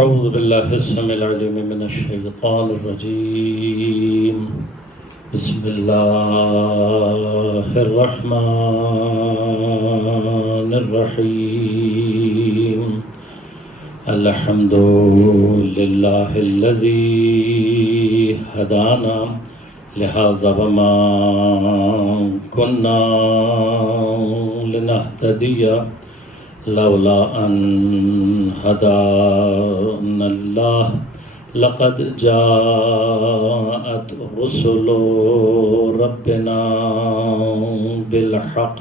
أعوذ بالله السميع العليم من الشيطان الرجيم. بسم الله الرحمن الرحيم. الحمد لله الذي هدانا لهذا وما كنا لنهتدي لولا أن هدانا الله لقد جاءت رسل ربنا بالحق.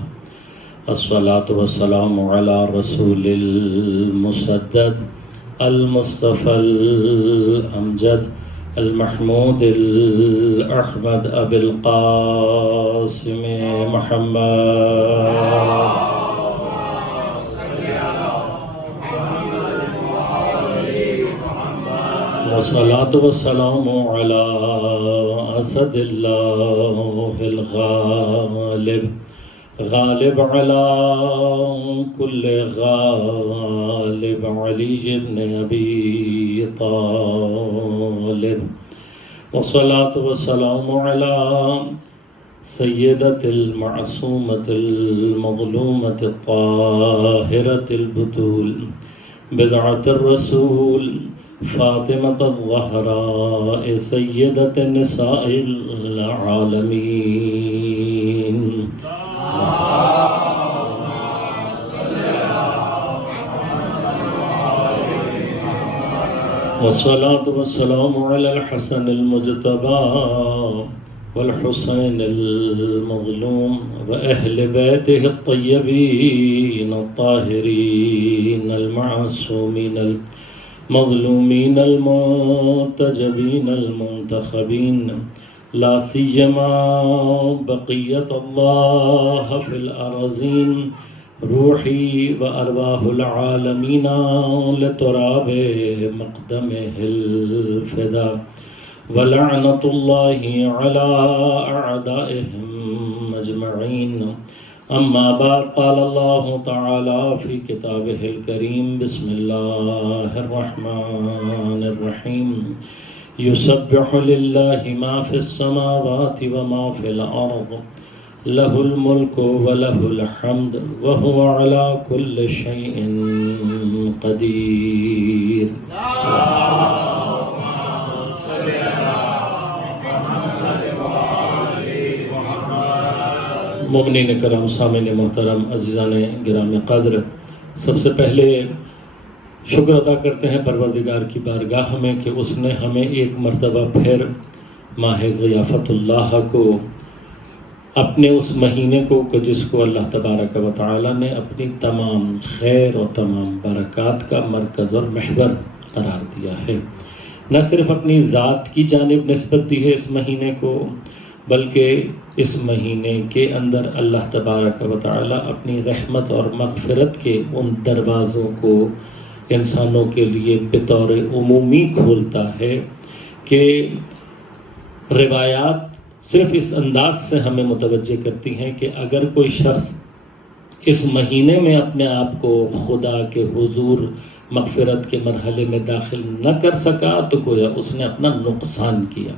الصلاة والسلام على رسول المسدد المصطفى الأمجد المحمود الأحمد أبي القاسم محمد والصلاة والسلام على أسد الله الغالب غالب على كل غالب علي بن أبي طالب. والصلاة والسلام على سيدة المعصومة المظلومة الطاهرة البتول بضعة الرسول فاطمة الزهراء سيدة النساء العالمين. والصلاة والسلام على الحسن المجتبى والحسين المظلوم وأهل بيته الطيبين الطاهرين المعصومين المظلومين المنتجبين المنتخبين، لا سيما بقية الله في الأراضين روحي وأرواح العالمين لتراب مقدمه الفداء، ولعنة الله على أعدائهم أجمعين. أما بعد، قال الله تعالى في كتابه الكريم: بسم الله الرحمن الرحيم. يسبح لله ما في السماوات وما في الأرض له الملك وله الحمد وهو على كل شيء قدير. مومنین کرام، سامعین محترم، عزیزان گرامی قدر، سب سے پہلے شکر ادا کرتے ہیں پروردگار کی بارگاہ میں کہ اس نے ہمیں ایک مرتبہ پھر ماہ ضیافت اللہ کو، اپنے اس مہینے کو جس کو اللہ تبارک و تعالی نے اپنی تمام خیر اور تمام برکات کا مرکز اور محور قرار دیا ہے، نہ صرف اپنی ذات کی جانب نسبت دی ہے اس مہینے کو، بلکہ اس مہینے کے اندر اللہ تبارک و تعالی اپنی رحمت اور مغفرت کے ان دروازوں کو انسانوں کے لیے بطور عمومی کھولتا ہے کہ روایات صرف اس انداز سے ہمیں متوجہ کرتی ہیں کہ اگر کوئی شخص اس مہینے میں اپنے آپ کو خدا کے حضور مغفرت کے مرحلے میں داخل نہ کر سکا تو گویا اس نے اپنا نقصان کیا.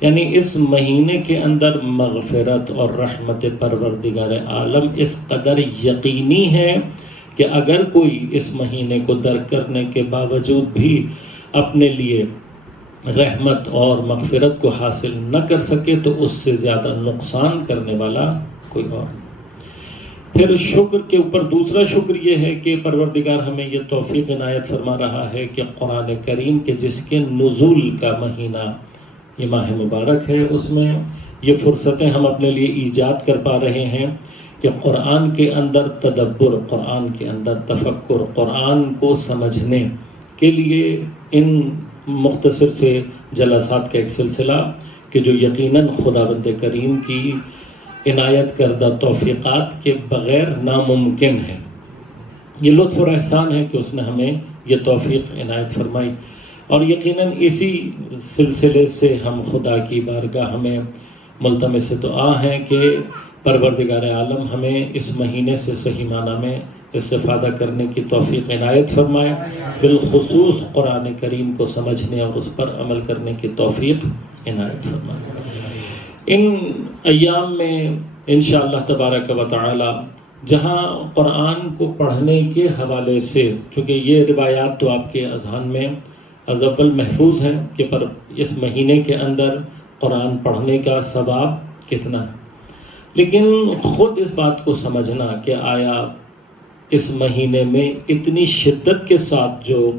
یعنی اس مہینے کے اندر مغفرت اور رحمت پروردگار عالم اس قدر یقینی ہے کہ اگر کوئی اس مہینے کو درک کرنے کے باوجود بھی اپنے لیے رحمت اور مغفرت کو حاصل نہ کر سکے تو اس سے زیادہ نقصان کرنے والا کوئی اور نہیں. پھر شکر کے اوپر دوسرا شکر یہ ہے کہ پروردگار ہمیں یہ توفیق عنایت فرما رہا ہے کہ قرآن کریم کے جس کے نزول کا مہینہ یہ ماہ مبارک ہے، اس میں یہ فرصتیں ہم اپنے لیے ایجاد کر پا رہے ہیں کہ قرآن کے اندر تدبر، قرآن کے اندر تفکر، قرآن کو سمجھنے کے لیے ان مختصر سے جلسات کا ایک سلسلہ کہ جو یقیناً خداوند کریم کی عنایت کردہ توفیقات کے بغیر ناممکن ہے. یہ لطف اور احسان ہے کہ اس نے ہمیں یہ توفیق عنایت فرمائی، اور یقیناً اسی سلسلے سے ہم خدا کی بارگاہ میں ملتمس دعا ہیں کہ پروردگار عالم ہمیں اس مہینے سے صحیح معنی میں استفادہ کرنے کی توفیق عنایت فرمائے، بالخصوص قرآن کریم کو سمجھنے اور اس پر عمل کرنے کی توفیق عنایت فرمائے۔ ان ایام میں انشاءاللہ تبارک و تعالی جہاں قرآن کو پڑھنے کے حوالے سے، چونکہ یہ روایات تو آپ کے اذہان میں از اول محفوظ ہیں کہ پر اس مہینے کے اندر قرآن پڑھنے کا ثواب کتنا ہے، لیکن خود اس بات کو سمجھنا کہ آیا اس مہینے میں اتنی شدت کے ساتھ جو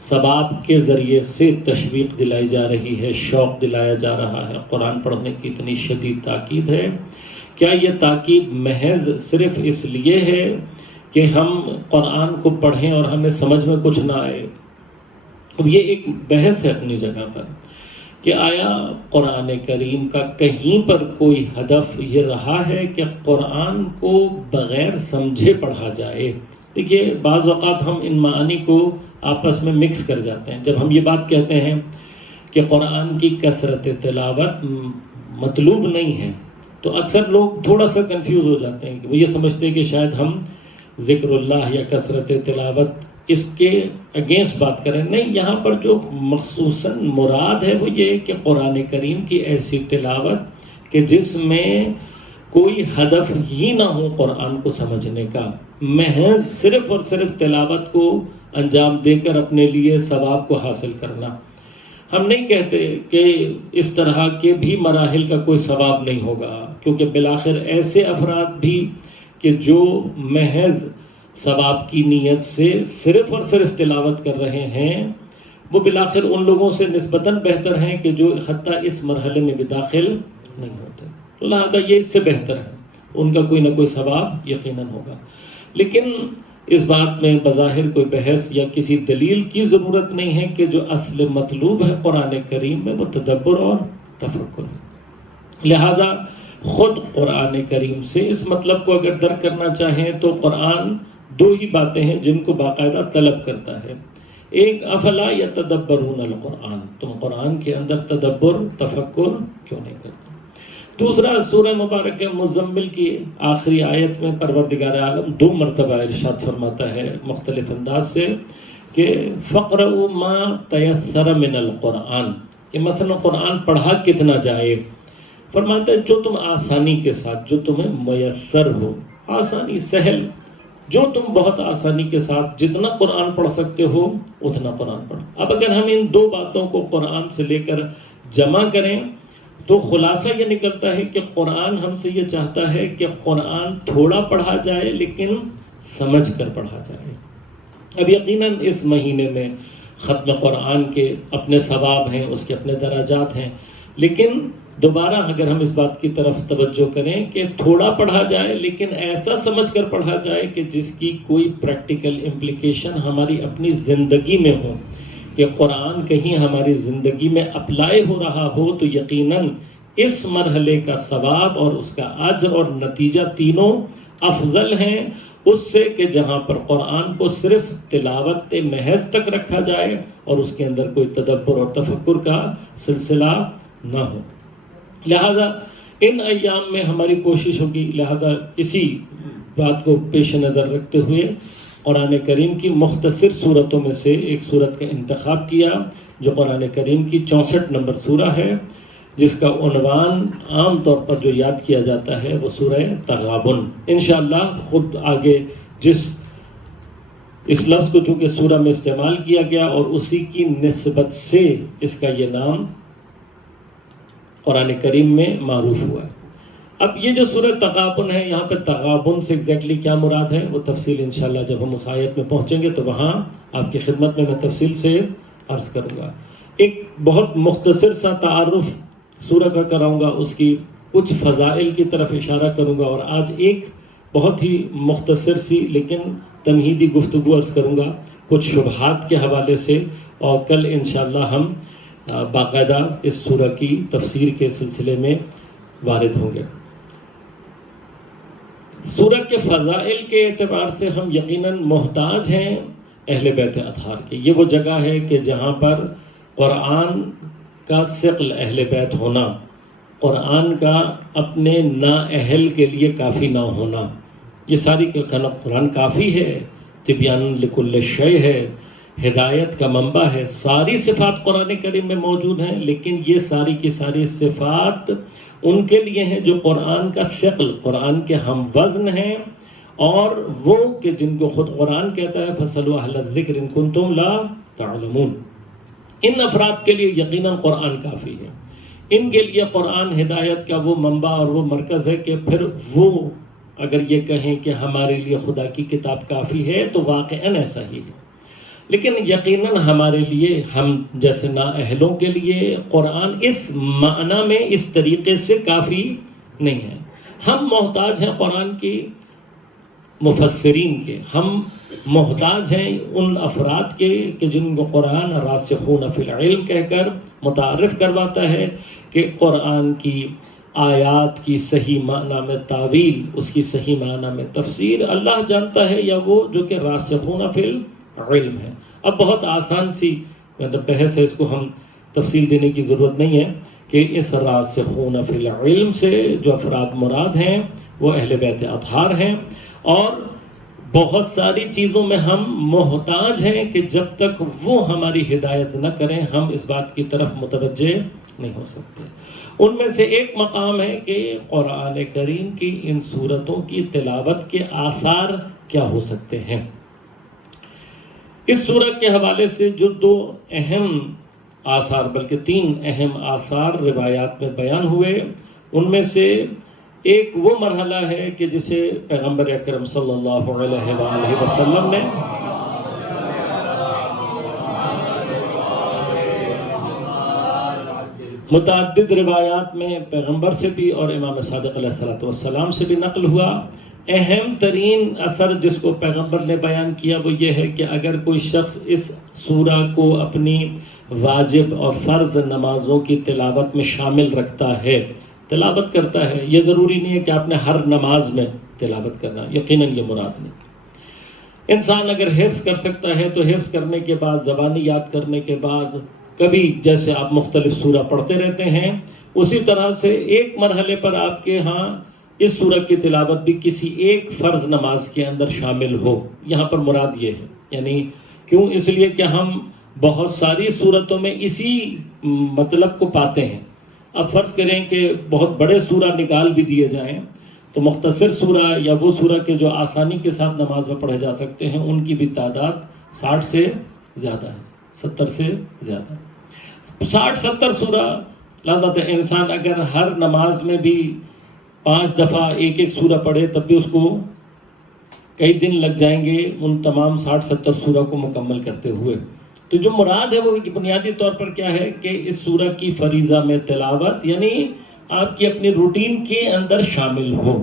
ثواب کے ذریعے سے تشویق دلائی جا رہی ہے، شوق دلایا جا رہا ہے، قرآن پڑھنے کی اتنی شدید تاکید ہے، کیا یہ تاکید محض صرف اس لیے ہے کہ ہم قرآن کو پڑھیں اور ہمیں سمجھ میں کچھ نہ آئے؟ اب یہ ایک بحث ہے اپنی جگہ پر کہ آیا قرآن کریم کا کہیں پر کوئی ہدف یہ رہا ہے کہ قرآن کو بغیر سمجھے پڑھا جائے؟ دیکھیے بعض اوقات ہم ان معانی کو آپس میں مکس کر جاتے ہیں۔ جب ہم یہ بات کہتے ہیں کہ قرآن کی کثرت تلاوت مطلوب نہیں ہے تو اکثر لوگ تھوڑا سا کنفیوز ہو جاتے ہیں کہ وہ یہ سمجھتے ہیں کہ شاید ہم ذکر اللہ یا کثرت تلاوت اس کے اگینسٹ بات کریں۔ نہیں، یہاں پر جو مخصوصاً مراد ہے وہ یہ کہ قرآن کریم کی ایسی تلاوت کہ جس میں کوئی ہدف ہی نہ ہو قرآن کو سمجھنے کا، محض صرف اور صرف تلاوت کو انجام دے کر اپنے لیے ثواب کو حاصل کرنا۔ ہم نہیں کہتے کہ اس طرح کے بھی مراحل کا کوئی ثواب نہیں ہوگا، کیونکہ بالآخر ایسے افراد بھی کہ جو محض ثواب کی نیت سے صرف اور صرف تلاوت کر رہے ہیں، وہ بالآخر ان لوگوں سے نسبتاً بہتر ہیں کہ جو حتیٰ اس مرحلے میں بھی داخل نہیں ہوتے، تو لہذا یہ اس سے بہتر ہے، ان کا کوئی نہ کوئی ثواب یقیناً ہوگا۔ لیکن اس بات میں بظاہر کوئی بحث یا کسی دلیل کی ضرورت نہیں ہے کہ جو اصل مطلوب ہے قرآن کریم میں وہ تدبر اور تفکر ہے۔ لہذا خود قرآن کریم سے اس مطلب کو اگر درک کرنا چاہیں تو قرآن دو ہی باتیں ہیں جن کو باقاعدہ طلب کرتا ہے۔ ایک، افلا یتدبرون القرآن، تم قرآن کے اندر تدبر تفکر کیوں نہیں کرتے؟ دوسرا، سورہ مبارکہ مزمل کی آخری آیت میں پروردگار عالم 2 مرتبہ ارشاد فرماتا ہے مختلف انداز سے کہ فَقْرَؤُوا مَا تَيَسَّرَ مِنَ الْقُرْآنِ، کہ مثلا قرآن پڑھا کتنا جائے؟ فرماتا ہے جو تم آسانی کے ساتھ، جو تمہیں میسر ہو، آسانی سہل، جو تم بہت آسانی کے ساتھ جتنا قرآن پڑھ سکتے ہو اتنا قرآن پڑھ۔ اب اگر ہم ان 2 باتوں کو قرآن سے لے کر جمع کریں تو خلاصہ یہ نکلتا ہے کہ قرآن ہم سے یہ چاہتا ہے کہ قرآن تھوڑا پڑھا جائے لیکن سمجھ کر پڑھا جائے۔ اب یقیناً اس مہینے میں ختم قرآن کے اپنے ثواب ہیں، اس کے اپنے درجات ہیں، لیکن دوبارہ اگر ہم اس بات کی طرف توجہ کریں کہ تھوڑا پڑھا جائے لیکن ایسا سمجھ کر پڑھا جائے کہ جس کی کوئی پریکٹیکل امپلیکیشن ہماری اپنی زندگی میں ہو، کہ قرآن کہیں ہماری زندگی میں اپلائی ہو رہا ہو، تو یقیناً اس مرحلے کا ثواب اور اس کا اجر اور نتیجہ تینوں افضل ہیں اس سے کہ جہاں پر قرآن کو صرف تلاوت محض تک رکھا جائے اور اس کے اندر کوئی تدبر اور تفکر کا سلسلہ نہ ہو۔ لہذا ان ایام میں ہماری کوشش ہوگی، لہذا اسی بات کو پیش نظر رکھتے ہوئے قرآن کریم کی مختصر صورتوں میں سے ایک صورت کا انتخاب کیا جو قرآن کریم کی 64 نمبر سورہ ہے، جس کا عنوان عام طور پر جو یاد کیا جاتا ہے وہ سورہ تغابن۔ انشاءاللہ خود آگے جس اس لفظ کو چونکہ سورہ میں استعمال کیا گیا اور اسی کی نسبت سے اس کا یہ نام قرآن کریم میں معروف ہوا ہے۔ اب یہ جو سورہ تغابن ہے، یہاں پہ تغابن سے ایگزیکٹلی کیا مراد ہے وہ تفصیل انشاءاللہ جب ہم اس آیت میں پہنچیں گے تو وہاں آپ کی خدمت میں تفصیل سے عرض کروں گا۔ ایک بہت مختصر سا تعارف سورہ کا کراؤں گا، اس کی کچھ فضائل کی طرف اشارہ کروں گا، اور آج ایک بہت ہی مختصر سی لیکن تمہیدی گفتگو عرض کروں گا کچھ شبہات کے حوالے سے، اور کل انشاءاللہ ہم باقاعدہ اس سورہ کی تفسیر کے سلسلے میں وارد ہوں گے۔ سورہ کے فضائل کے اعتبار سے ہم یقیناً محتاج ہیں اہل بیت اطہار کے۔ یہ وہ جگہ ہے کہ جہاں پر قرآن کا ثقل اہل بیت ہونا، قرآن کا اپنے نااہل کے لیے کافی نہ ہونا، یہ ساری قرآن کافی ہے، تبیان لکل شیء ہے، ہدایت کا منبع ہے، ساری صفات قرآن کریم میں موجود ہیں، لیکن یہ ساری کی ساری صفات ان کے لیے ہیں جو قرآن کا ثقل، قرآن کے ہم وزن ہیں، اور وہ کہ جن کو خود قرآن کہتا ہے فَاسْأَلُوا أَهْلَ الذِّكْرِ إِن كُنتُمْ لَا تَعْلَمُونَ۔ ان افراد کے لیے یقیناً قرآن کافی ہے، ان کے لیے قرآن ہدایت کا وہ منبع اور وہ مرکز ہے کہ پھر وہ اگر یہ کہیں کہ ہمارے لیے خدا کی کتاب کافی ہے تو واقعاً ایسا ہی ہے، لیکن یقیناً ہمارے لیے، ہم جیسے نااہلوں کے لیے قرآن اس معنی میں اس طریقے سے کافی نہیں ہے۔ ہم محتاج ہیں قرآن کی مفسرین کے، ہم محتاج ہیں ان افراد کے کہ جن کو قرآن راسخون فی العلم کہہ کر متعارف کرواتا ہے کہ قرآن کی آیات کی صحیح معنی میں تعویل، اس کی صحیح معنی میں تفسیر اللہ جانتا ہے، یا وہ جو کہ راسخون فی العلم ہے۔ اب بہت آسان سی بحث ہے، اس کو ہم تفصیل دینے کی ضرورت نہیں ہے کہ اس راسخون فی العلم سے جو افراد مراد ہیں وہ اہل بیت اطہار ہیں، اور بہت ساری چیزوں میں ہم محتاج ہیں کہ جب تک وہ ہماری ہدایت نہ کریں ہم اس بات کی طرف متوجہ نہیں ہو سکتے۔ ان میں سے ایک مقام ہے کہ قرآن کریم کی ان صورتوں کی تلاوت کے آثار کیا ہو سکتے ہیں۔ اس سورت کے حوالے سے جو دو اہم آثار، بلکہ تین اہم آثار روایات میں بیان ہوئے، ان میں سے ایک وہ مرحلہ ہے کہ جسے پیغمبر اکرم صلی اللہ علیہ وآلہ وسلم نے متعدد روایات میں پیغمبر سے بھی اور امام صادق علیہ السلام سے بھی نقل ہوا۔ اہم ترین اثر جس کو پیغمبر نے بیان کیا وہ یہ ہے کہ اگر کوئی شخص اس سورہ کو اپنی واجب اور فرض نمازوں کی تلاوت میں شامل رکھتا ہے، تلاوت کرتا ہے، یہ ضروری نہیں ہے کہ آپ نے ہر نماز میں تلاوت کرنا، یقیناً یہ مراد نہیں۔ انسان اگر حفظ کر سکتا ہے تو حفظ کرنے کے بعد، زبانی یاد کرنے کے بعد، کبھی جیسے آپ مختلف سورہ پڑھتے رہتے ہیں، اسی طرح سے ایک مرحلے پر آپ کے ہاں اس سورہ کی تلاوت بھی کسی ایک فرض نماز کے اندر شامل ہو۔ یہاں پر مراد یہ ہے، یعنی کیوں؟ اس لیے کہ ہم بہت ساری صورتوں میں اسی مطلب کو پاتے ہیں۔ اب فرض کریں کہ بہت بڑے سورہ نکال بھی دیے جائیں تو مختصر سورہ یا وہ سورہ کے جو آسانی کے ساتھ نماز میں پڑھے جا سکتے ہیں ان کی بھی تعداد 60 سے زیادہ ہے، 70 سے زیادہ۔ 60-70 سورہ لازمت ہے، انسان اگر ہر نماز میں بھی 5 دفعہ ایک ایک سورہ پڑھے تب بھی اس کو کئی دن لگ جائیں گے ان تمام 60-70 سورہ کو مکمل کرتے ہوئے۔ تو جو مراد ہے وہ بنیادی طور پر کیا ہے کہ اس سورہ کی فریضہ میں تلاوت، یعنی آپ کی اپنی روٹین کے اندر شامل ہو۔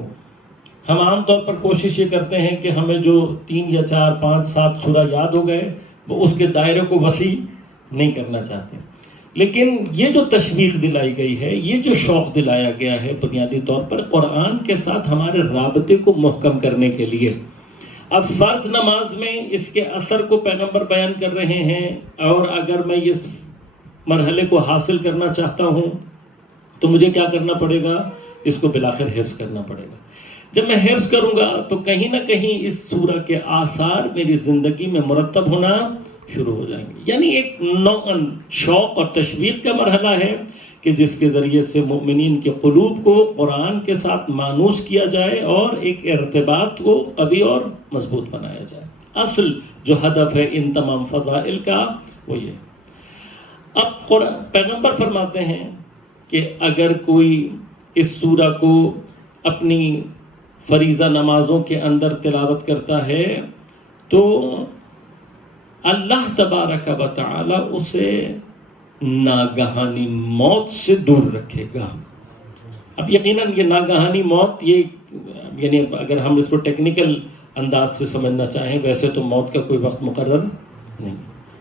ہم عام طور پر کوشش یہ کرتے ہیں کہ ہمیں جو 3 یا 4 5 7 سورہ یاد ہو گئے وہ اس کے دائرے کو وسیع نہیں کرنا چاہتے، لیکن یہ جو تشویق دلائی گئی ہے، یہ جو شوق دلایا گیا ہے بنیادی طور پر قرآن کے ساتھ ہمارے رابطے کو محکم کرنے کے لیے۔ اب فرض نماز میں اس کے اثر کو پیغمبر بیان کر رہے ہیں، اور اگر میں اس مرحلے کو حاصل کرنا چاہتا ہوں تو مجھے کیا کرنا پڑے گا؟ اس کو بالآخر حفظ کرنا پڑے گا۔ جب میں حفظ کروں گا تو کہیں نہ کہیں اس سورہ کے آثار میری زندگی میں مرتب ہونا شروع ہو جائیں گے۔ یعنی ایک نوعاً شوق اور تشویق کا مرحلہ ہے کہ جس کے ذریعے سے مومنین کے قلوب کو قرآن کے ساتھ مانوس کیا جائے اور ایک ارتباط کو قوی اور مضبوط بنایا جائے۔ اصل جو ہدف ہے ان تمام فضائل کا وہ یہ۔ اب پیغمبر فرماتے ہیں کہ اگر کوئی اس سورہ کو اپنی فریضہ نمازوں کے اندر تلاوت کرتا ہے تو اللہ تبارک و تعالی اسے ناگہانی موت سے دور رکھے گا۔ اب یقیناً یہ ناگہانی موت، یہ یعنی اگر ہم اس کو ٹیکنیکل انداز سے سمجھنا چاہیں، ویسے تو موت کا کوئی وقت مقرر نہیں،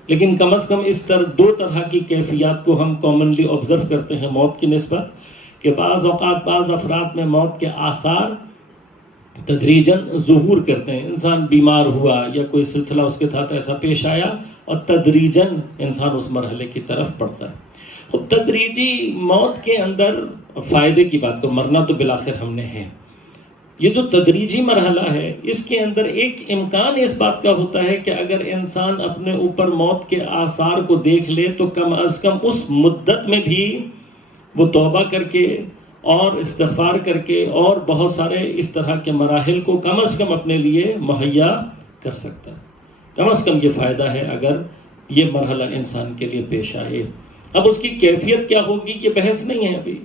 لیکن کم از کم اس طرح 2 طرح کی کیفیات کو ہم کامنلی آبزرو کرتے ہیں موت کی نسبت، کہ بعض اوقات بعض افراد میں موت کے آثار تدریجاً ظہور کرتے ہیں۔ انسان بیمار ہوا یا کوئی سلسلہ اس کے ساتھ ایسا پیش آیا اور تدریجاً انسان اس مرحلے کی طرف بڑھتا ہے۔ خب تدریجی موت کے اندر فائدے کی بات کو، مرنا تو بالآخر ہم نے ہے، یہ جو تدریجی مرحلہ ہے اس کے اندر ایک امکان اس بات کا ہوتا ہے کہ اگر انسان اپنے اوپر موت کے آثار کو دیکھ لے تو کم از کم اس مدت میں بھی وہ توبہ کر کے اور استغفار کر کے اور بہت سارے اس طرح کے مراحل کو کم از کم اپنے لیے مہیا کر سکتا ہے. کم از کم یہ فائدہ ہے اگر یہ مرحلہ انسان کے لیے پیش آئے. اب اس کی کیفیت کیا ہوگی یہ بحث نہیں ہے ابھی.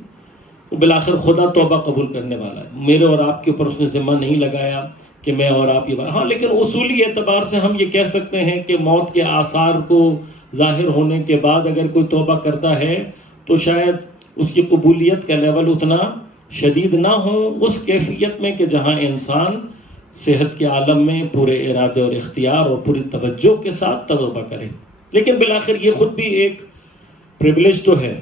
بالآخر خدا توبہ قبول کرنے والا ہے. میرے اور آپ کے اوپر اس نے ذمہ نہیں لگایا کہ میں اور آپ یہ ہاں، لیکن اصولی اعتبار سے ہم یہ کہہ سکتے ہیں کہ موت کے آثار کو ظاہر ہونے کے بعد اگر کوئی توبہ کرتا ہے تو شاید اس کی قبولیت کا لیول اتنا شدید نہ ہو اس کیفیت میں کہ جہاں انسان صحت کے عالم میں پورے ارادے اور اختیار اور پوری توجہ کے ساتھ توبہ کرے. لیکن بالآخر یہ خود بھی ایک پریولیج تو ہے،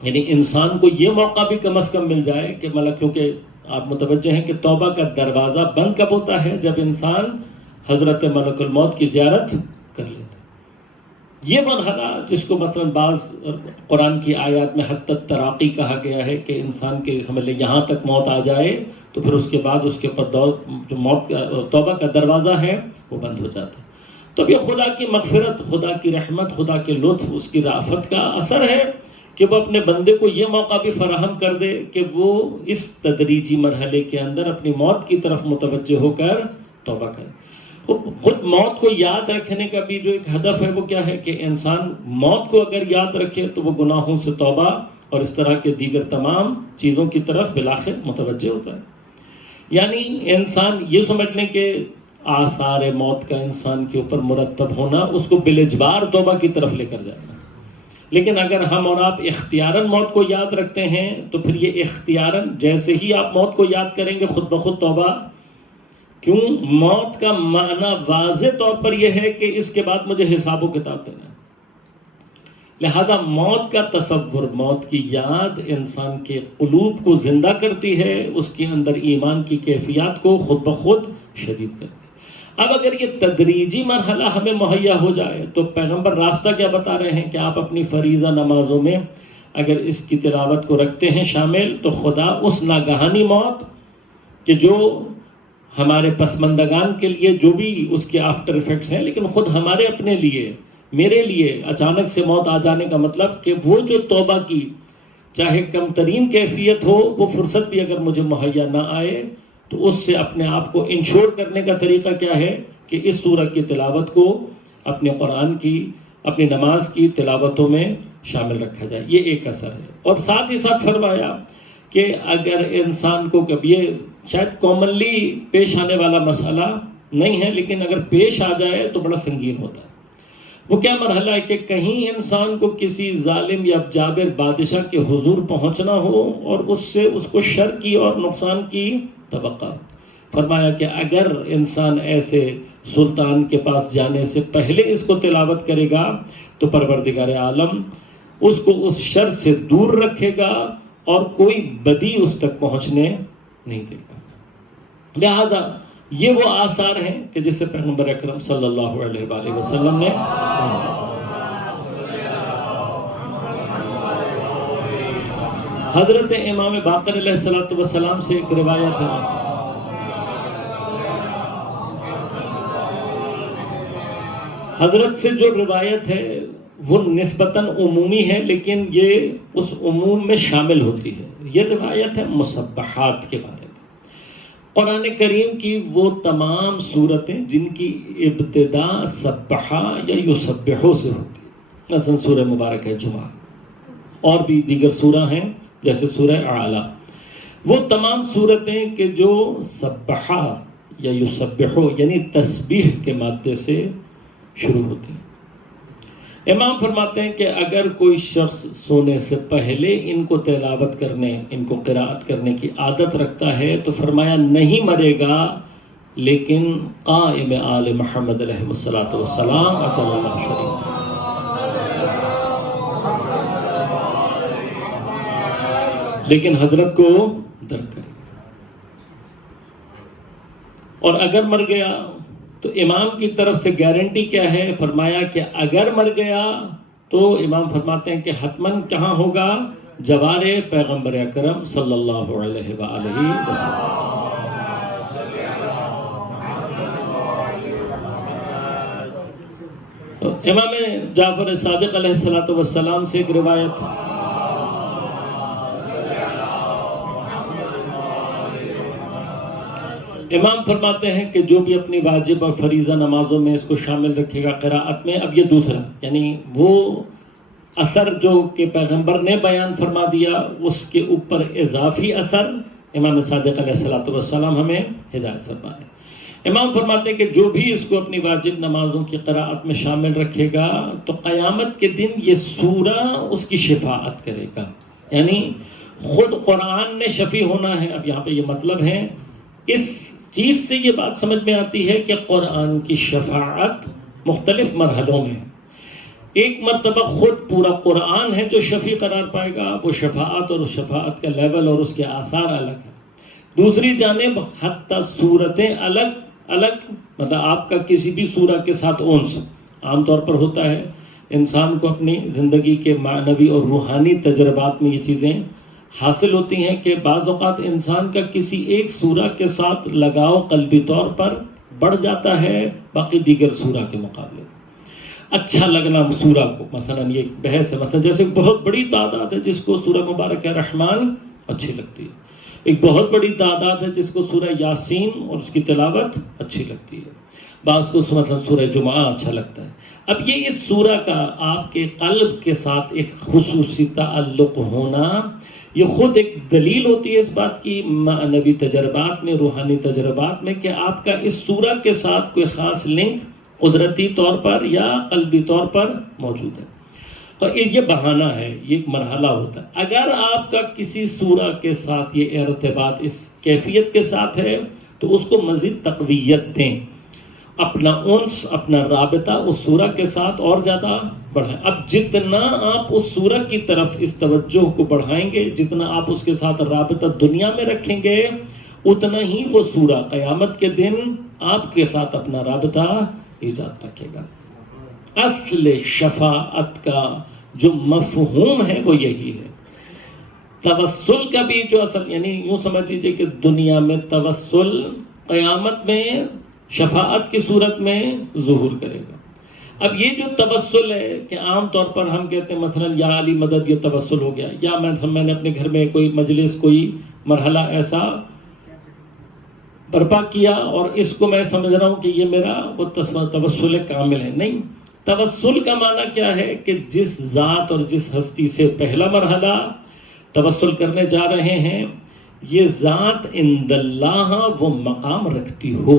یعنی انسان کو یہ موقع بھی کم از کم مل جائے کہ مطلب، کیونکہ آپ متوجہ ہیں کہ توبہ کا دروازہ بند کب ہوتا ہے؟ جب انسان حضرت ملک الموت کی زیارت کر لیتا ہے. یہ مرحلہ جس کو مثلا بعض قرآن کی آیات میں حتی تراقی کہا گیا ہے کہ انسان کے سمجھ لیں یہاں تک موت آ جائے تو پھر اس کے بعد اس کے اوپر جو موت کا توبہ کا دروازہ ہے وہ بند ہو جاتا ہے. تو یہ خدا کی مغفرت، خدا کی رحمت، خدا کے لطف، اس کی رافت کا اثر ہے کہ وہ اپنے بندے کو یہ موقع بھی فراہم کر دے کہ وہ اس تدریجی مرحلے کے اندر اپنی موت کی طرف متوجہ ہو کر توبہ کرے. خود موت کو یاد رکھنے کا بھی جو ایک ہدف ہے وہ کیا ہے کہ انسان موت کو اگر یاد رکھے تو وہ گناہوں سے توبہ اور اس طرح کے دیگر تمام چیزوں کی طرف بالآخر متوجہ ہوتا ہے. یعنی انسان یہ سمجھ لیں کہ آثار موت کا انسان کے اوپر مرتب ہونا اس کو بالاجبار توبہ کی طرف لے کر جانا. لیکن اگر ہم اور آپ اختیاراً موت کو یاد رکھتے ہیں تو پھر یہ اختیاراً جیسے ہی آپ موت کو یاد کریں گے خود بخود توبہ. کیوں؟ موت کا معنی واضح طور پر یہ ہے کہ اس کے بعد مجھے حساب و کتاب دینا ہے. لہذا موت کا تصور، موت کی یاد انسان کے قلوب کو زندہ کرتی ہے، اس کے اندر ایمان کی کیفیات کو خود بخود شدید کرتی ہے. اب اگر یہ تدریجی مرحلہ ہمیں مہیا ہو جائے تو پیغمبر راستہ کیا بتا رہے ہیں کہ آپ اپنی فریضہ نمازوں میں اگر اس کی تلاوت کو رکھتے ہیں شامل تو خدا اس ناگہانی موت کہ جو ہمارے پسماندگان کے لیے جو بھی اس کے آفٹر ایفیکٹس ہیں، لیکن خود ہمارے اپنے لیے، میرے لیے اچانک سے موت آ جانے کا مطلب کہ وہ جو توبہ کی چاہے کم ترین کیفیت ہو وہ فرصت بھی اگر مجھے مہیا نہ آئے تو اس سے اپنے آپ کو انشور کرنے کا طریقہ کیا ہے کہ اس سورہ کی تلاوت کو اپنے قرآن کی، اپنی نماز کی تلاوتوں میں شامل رکھا جائے. یہ ایک اثر ہے. اور ساتھ ہی ساتھ فرمایا کہ اگر انسان کو کبھی، یہ شاید کامنلی پیش آنے والا مسئلہ نہیں ہے لیکن اگر پیش آ جائے تو بڑا سنگین ہوتا ہے. وہ کیا مرحلہ ہے کہ کہیں انسان کو کسی ظالم یا جابر بادشاہ کے حضور پہنچنا ہو اور اس سے اس کو شر کی اور نقصان کی توقع. فرمایا کہ اگر انسان ایسے سلطان کے پاس جانے سے پہلے اس کو تلاوت کرے گا تو پروردگار عالم اس کو اس شر سے دور رکھے گا اور کوئی بدی اس تک پہنچنے نہیں دے گا. لہذا یہ وہ آثار ہیں کہ جس سے پیغمبر اکرم صلی اللہ علیہ وآلہ وسلم نے حضرت امام باقر علیہ السلام سے ایک روایت ہے. حضرت سے جو روایت ہے وہ نسبتاً عمومی ہے لیکن یہ اس عموم میں شامل ہوتی ہے. یہ روایت ہے مسبحات کے بارے میں. قرآن کریم کی وہ تمام صورتیں جن کی ابتدا سبحہ یا یسبحو سے ہوتی ہے، مثلا سورہ مبارک ہے جمعہ، اور بھی دیگر سورہ ہیں جیسے سورہ اعلیٰ، وہ تمام صورتیں کہ جو سبحہ یا یسبحو یعنی تسبیح کے مادے سے شروع ہوتی ہیں. امام فرماتے ہیں کہ اگر کوئی شخص سونے سے پہلے ان کو تلاوت کرنے، ان کو قرأت کرنے کی عادت رکھتا ہے تو فرمایا نہیں مرے گا لیکن قائم آل محمد علیہ السلام اجل اللہ شریف، لیکن حضرت کو درک کرے. اور اگر مر گیا تو امام کی طرف سے گارنٹی کیا ہے؟ فرمایا کہ اگر مر گیا تو امام فرماتے ہیں کہ حتماً کہاں ہوگا؟ جوار پیغمبر اکرم صلی اللہ علیہ وآلہ وسلم. امام جعفر صادق علیہ السلام سے ایک روایت، امام فرماتے ہیں کہ جو بھی اپنی واجب اور فریضہ نمازوں میں اس کو شامل رکھے گا قراءت میں، اب یہ دوسرا یعنی وہ اثر جو کہ پیغمبر نے بیان فرما دیا اس کے اوپر اضافی اثر امام صادق علیہ السلام ہمیں ہدایت فرمائے۔ امام فرماتے ہیں کہ جو بھی اس کو اپنی واجب نمازوں کی قراءت میں شامل رکھے گا تو قیامت کے دن یہ سورہ اس کی شفاعت کرے گا، یعنی خود قرآن نے شفیع ہونا ہے۔ اب یہاں پہ یہ مطلب ہے، اس چیز سے یہ بات سمجھ میں آتی ہے کہ قرآن کی شفاعت مختلف مرحلوں میں، ایک مرتبہ خود پورا قرآن ہے جو شفیع قرار پائے گا، وہ شفاعت اور اس شفاعت کا لیول اور اس کے آثار الگ ہے۔ دوسری جانب حتی صورتیں الگ الگ، مطلب آپ کا کسی بھی سورہ کے ساتھ انس عام طور پر ہوتا ہے، انسان کو اپنی زندگی کے معنوی اور روحانی تجربات میں یہ چیزیں حاصل ہوتی ہیں کہ بعض اوقات انسان کا کسی ایک سورہ کے ساتھ لگاؤ قلبی طور پر بڑھ جاتا ہے باقی دیگر سورہ کے مقابلے، اچھا لگنا سورہ کو۔ مثلا یہ ایک بحث ہے، مثلا جیسے بہت بڑی تعداد ہے جس کو سورہ مبارک رحمان اچھی لگتی ہے، ایک بہت بڑی تعداد ہے جس کو سورہ یاسین اور اس کی تلاوت اچھی لگتی ہے، بعض کو مثلا سورہ جمعہ اچھا لگتا ہے۔ اب یہ اس سورہ کا آپ کے قلب کے ساتھ ایک خصوصی تعلق ہونا، یہ خود ایک دلیل ہوتی ہے اس بات کی معنوی تجربات میں، روحانی تجربات میں، کہ آپ کا اس سورہ کے ساتھ کوئی خاص لنک قدرتی طور پر یا قلبی طور پر موجود ہے۔ اور یہ بہانہ ہے، یہ ایک مرحلہ ہوتا ہے۔ اگر آپ کا کسی سورہ کے ساتھ یہ ارتباط اس کیفیت کے ساتھ ہے تو اس کو مزید تقویت دیں، اپنا انس، اپنا رابطہ اس سورہ کے ساتھ اور زیادہ بڑھائیں۔ اب جتنا آپ اس سورہ کی طرف اس توجہ کو بڑھائیں گے، جتنا آپ اس کے ساتھ رابطہ دنیا میں رکھیں گے، اتنا ہی وہ سورہ قیامت کے دن آپ کے ساتھ اپنا رابطہ ایجاد رکھے گا۔ اصل شفاعت کا جو مفہوم ہے وہ یہی ہے۔ توسل کا بھی جو اصل، یعنی یوں سمجھ لیجئے کہ دنیا میں توسل قیامت میں شفاعت کی صورت میں ظہور کرے گا۔ اب یہ جو توسل ہے کہ عام طور پر ہم کہتے ہیں مثلا یا علی مدد، یہ توسل ہو گیا، یا میں نے اپنے گھر میں کوئی مجلس، کوئی مرحلہ ایسا برپا کیا اور اس کو میں سمجھ رہا ہوں کہ یہ میرا وہ توسل کامل ہے۔ نہیں، توسل کا معنی کیا ہے کہ جس ذات اور جس ہستی سے پہلا مرحلہ توسل کرنے جا رہے ہیں، یہ ذات عند اللہ وہ مقام رکھتی ہو۔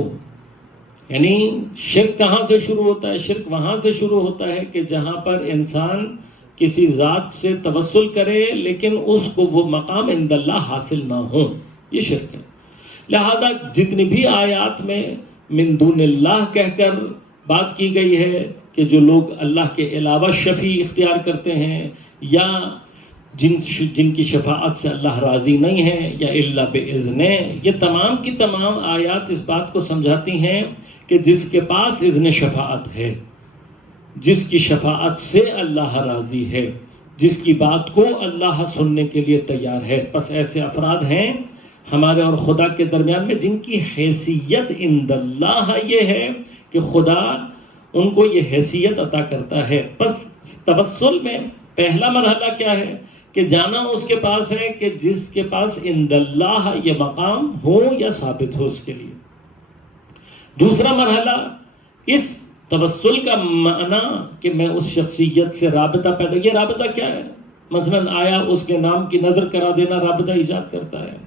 یعنی شرک کہاں سے شروع ہوتا ہے؟ شرک وہاں سے شروع ہوتا ہے کہ جہاں پر انسان کسی ذات سے توسل کرے لیکن اس کو وہ مقام عند اللہ حاصل نہ ہو، یہ شرک ہے۔ لہذا جتنی بھی آیات میں من دون اللہ کہہ کر بات کی گئی ہے کہ جو لوگ اللہ کے علاوہ شفیع اختیار کرتے ہیں یا جن کی شفاعت سے اللہ راضی نہیں ہے یا الا باذن، یہ تمام کی تمام آیات اس بات کو سمجھاتی ہیں کہ جس کے پاس اذن شفاعت ہے، جس کی شفاعت سے اللہ راضی ہے، جس کی بات کو اللہ سننے کے لیے تیار ہے، بس ایسے افراد ہیں ہمارے اور خدا کے درمیان میں جن کی حیثیت عند اللہ یہ ہے کہ خدا ان کو یہ حیثیت عطا کرتا ہے۔ بس توسل میں پہلا مرحلہ کیا ہے کہ جانا اس کے پاس ہے کہ جس کے پاس عند اللہ یہ مقام ہو یا ثابت ہو اس کے لیے۔ دوسرا مرحلہ اس توسل کا معنی کہ میں اس شخصیت سے رابطہ پیدا، یہ رابطہ کیا ہے؟ مثلا آیا اس کے نام کی نظر کرا دینا رابطہ ایجاد کرتا ہے؟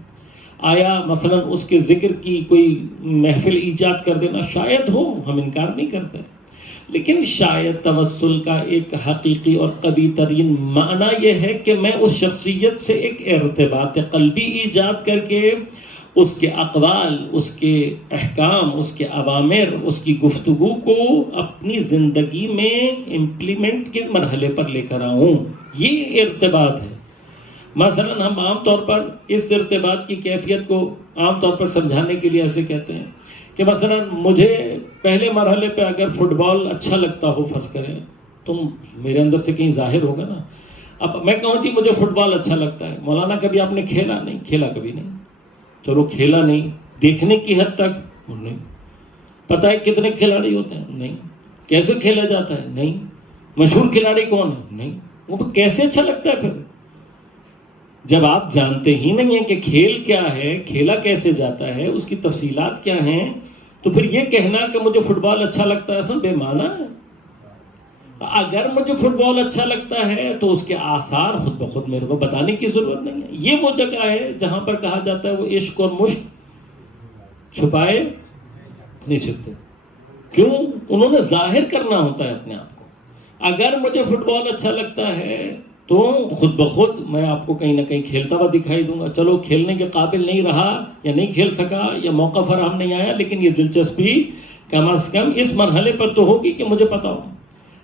آیا مثلا اس کے ذکر کی کوئی محفل ایجاد کر دینا؟ شاید ہو، ہم انکار نہیں کرتے، لیکن شاید توسل کا ایک حقیقی اور قوی ترین معنی یہ ہے کہ میں اس شخصیت سے ایک ارتباط قلبی ایجاد کر کے اس کے اقوال، اس کے احکام، اس کے اوامر، اس کی گفتگو کو اپنی زندگی میں امپلیمنٹ کے مرحلے پر لے کر آؤں، یہ ارتباط ہے۔ مثلا ہم عام طور پر اس ارتباط کی کیفیت کو عام طور پر سمجھانے کے لیے ایسے کہتے ہیں کہ مثلا مجھے پہلے مرحلے پہ اگر فٹ بال اچھا لگتا ہو، فرض کریں، تو میرے اندر سے کہیں ظاہر ہوگا نا۔ اب میں کہوں جی مجھے فٹ بال اچھا لگتا ہے، مولانا کبھی آپ نے کھیلا؟ نہیں کھیلا، کبھی نہیں، تو وہ کھیلا نہیں، دیکھنے کی حد تک نہیں، پتہ ہے کتنے کھلاڑی ہوتے ہیں؟ نہیں، کیسے کھیلا جاتا ہے؟ نہیں. مشہور کھلاڑی کون ہے؟ نہیں. وہ کیسے اچھا لگتا ہے پھر؟ جب آپ جانتے ہی نہیں ہیں کہ کھیل کیا ہے، کھیلا کیسے جاتا ہے، اس کی تفصیلات کیا ہیں، تو پھر یہ کہنا کہ مجھے فٹ بال اچھا لگتا ہے اصل بے معنی ہے. اگر مجھے فٹ بال اچھا لگتا ہے تو اس کے آثار خود بخود میرے کو بتانے کی ضرورت نہیں ہے. یہ وہ جگہ ہے جہاں پر کہا جاتا ہے وہ عشق اور مشق چھپائے نہیں چھپتے. کیوں؟ انہوں نے ظاہر کرنا ہوتا ہے اپنے آپ کو. اگر مجھے فٹ بال اچھا لگتا ہے تو خود بخود میں آپ کو کہیں نہ کہیں کھیلتا ہوا دکھائی دوں گا. چلو کھیلنے کے قابل نہیں رہا یا نہیں کھیل سکا یا موقع فراہم نہیں آیا، لیکن یہ دلچسپی کم از کم اس مرحلے پر تو ہوگی کہ مجھے پتا ہو.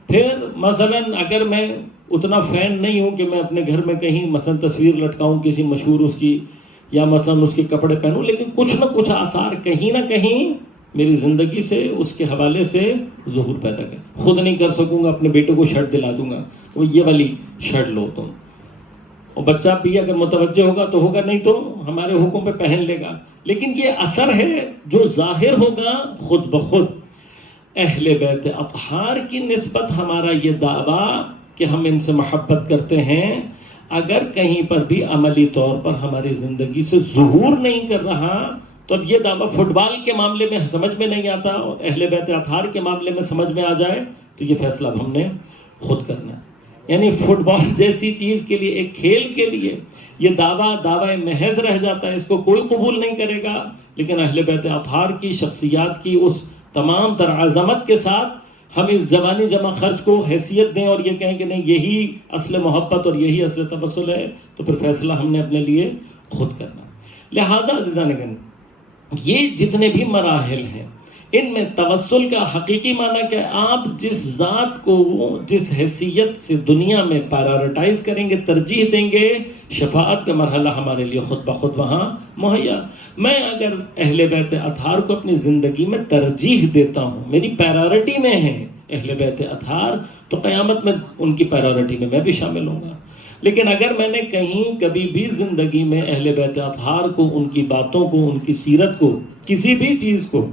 پھر مثلاً اگر میں اتنا فین نہیں ہوں کہ میں اپنے گھر میں کہیں مثلاً تصویر لٹکاؤں کسی مشہور اس کی، یا مثلاً اس کے کپڑے پہنوں، لیکن کچھ نہ کچھ آثار کہیں نہ کہیں میری زندگی سے اس کے حوالے سے ظہور پیدا کرے. خود نہیں کر سکوں گا، اپنے بیٹے کو شرٹ دلا دوں گا، وہ یہ والی شرٹ لو تم، اور بچہ بھی اگر متوجہ ہوگا تو ہوگا، نہیں تو ہمارے حکم پہ پہن لے گا. لیکن یہ اثر ہے جو ظاہر ہوگا خود بخود. اہل بیت اطہار کی نسبت ہمارا یہ دعویٰ کہ ہم ان سے محبت کرتے ہیں، اگر کہیں پر بھی عملی طور پر ہماری زندگی سے ظہور نہیں کر رہا تو اب یہ دعویٰ فٹ بال کے معاملے میں سمجھ میں نہیں آتا اور اہل بیت اطہار کے معاملے میں سمجھ میں آ جائے تو یہ فیصلہ اب ہم نے خود کرنا ہے. یعنی فٹ بال جیسی چیز کے لیے، ایک کھیل کے لیے یہ دعویٰ محض رہ جاتا ہے، اس کو کوئی قبول نہیں کرے گا. لیکن اہل بیت اطہار کی شخصیات کی اس تمام تر عظمت کے ساتھ ہم اس زبانی جمع خرچ کو حیثیت دیں اور یہ کہیں کہ نہیں یہی اصل محبت اور یہی اصل توسل ہے، تو پھر فیصلہ ہم نے اپنے لیے خود کرنا. لہذا عزیزان گرامی، یہ جتنے بھی مراحل ہیں ان میں توسل کا حقیقی معنی کہ آپ جس ذات کو جس حیثیت سے دنیا میں پرائورٹائز کریں گے، ترجیح دیں گے، شفاعت کا مرحلہ ہمارے لیے خود بخود وہاں مہیا. میں اگر اہل بیت اطہار کو اپنی زندگی میں ترجیح دیتا ہوں، میری پرائورٹی میں ہے اہل بیت اطہار، تو قیامت میں ان کی پرائورٹی میں میں بھی شامل ہوں گا. لیکن اگر میں نے کہیں کبھی بھی زندگی میں اہل بیت اطہار کو، ان کی باتوں کو، ان کی سیرت کو، کسی بھی چیز کو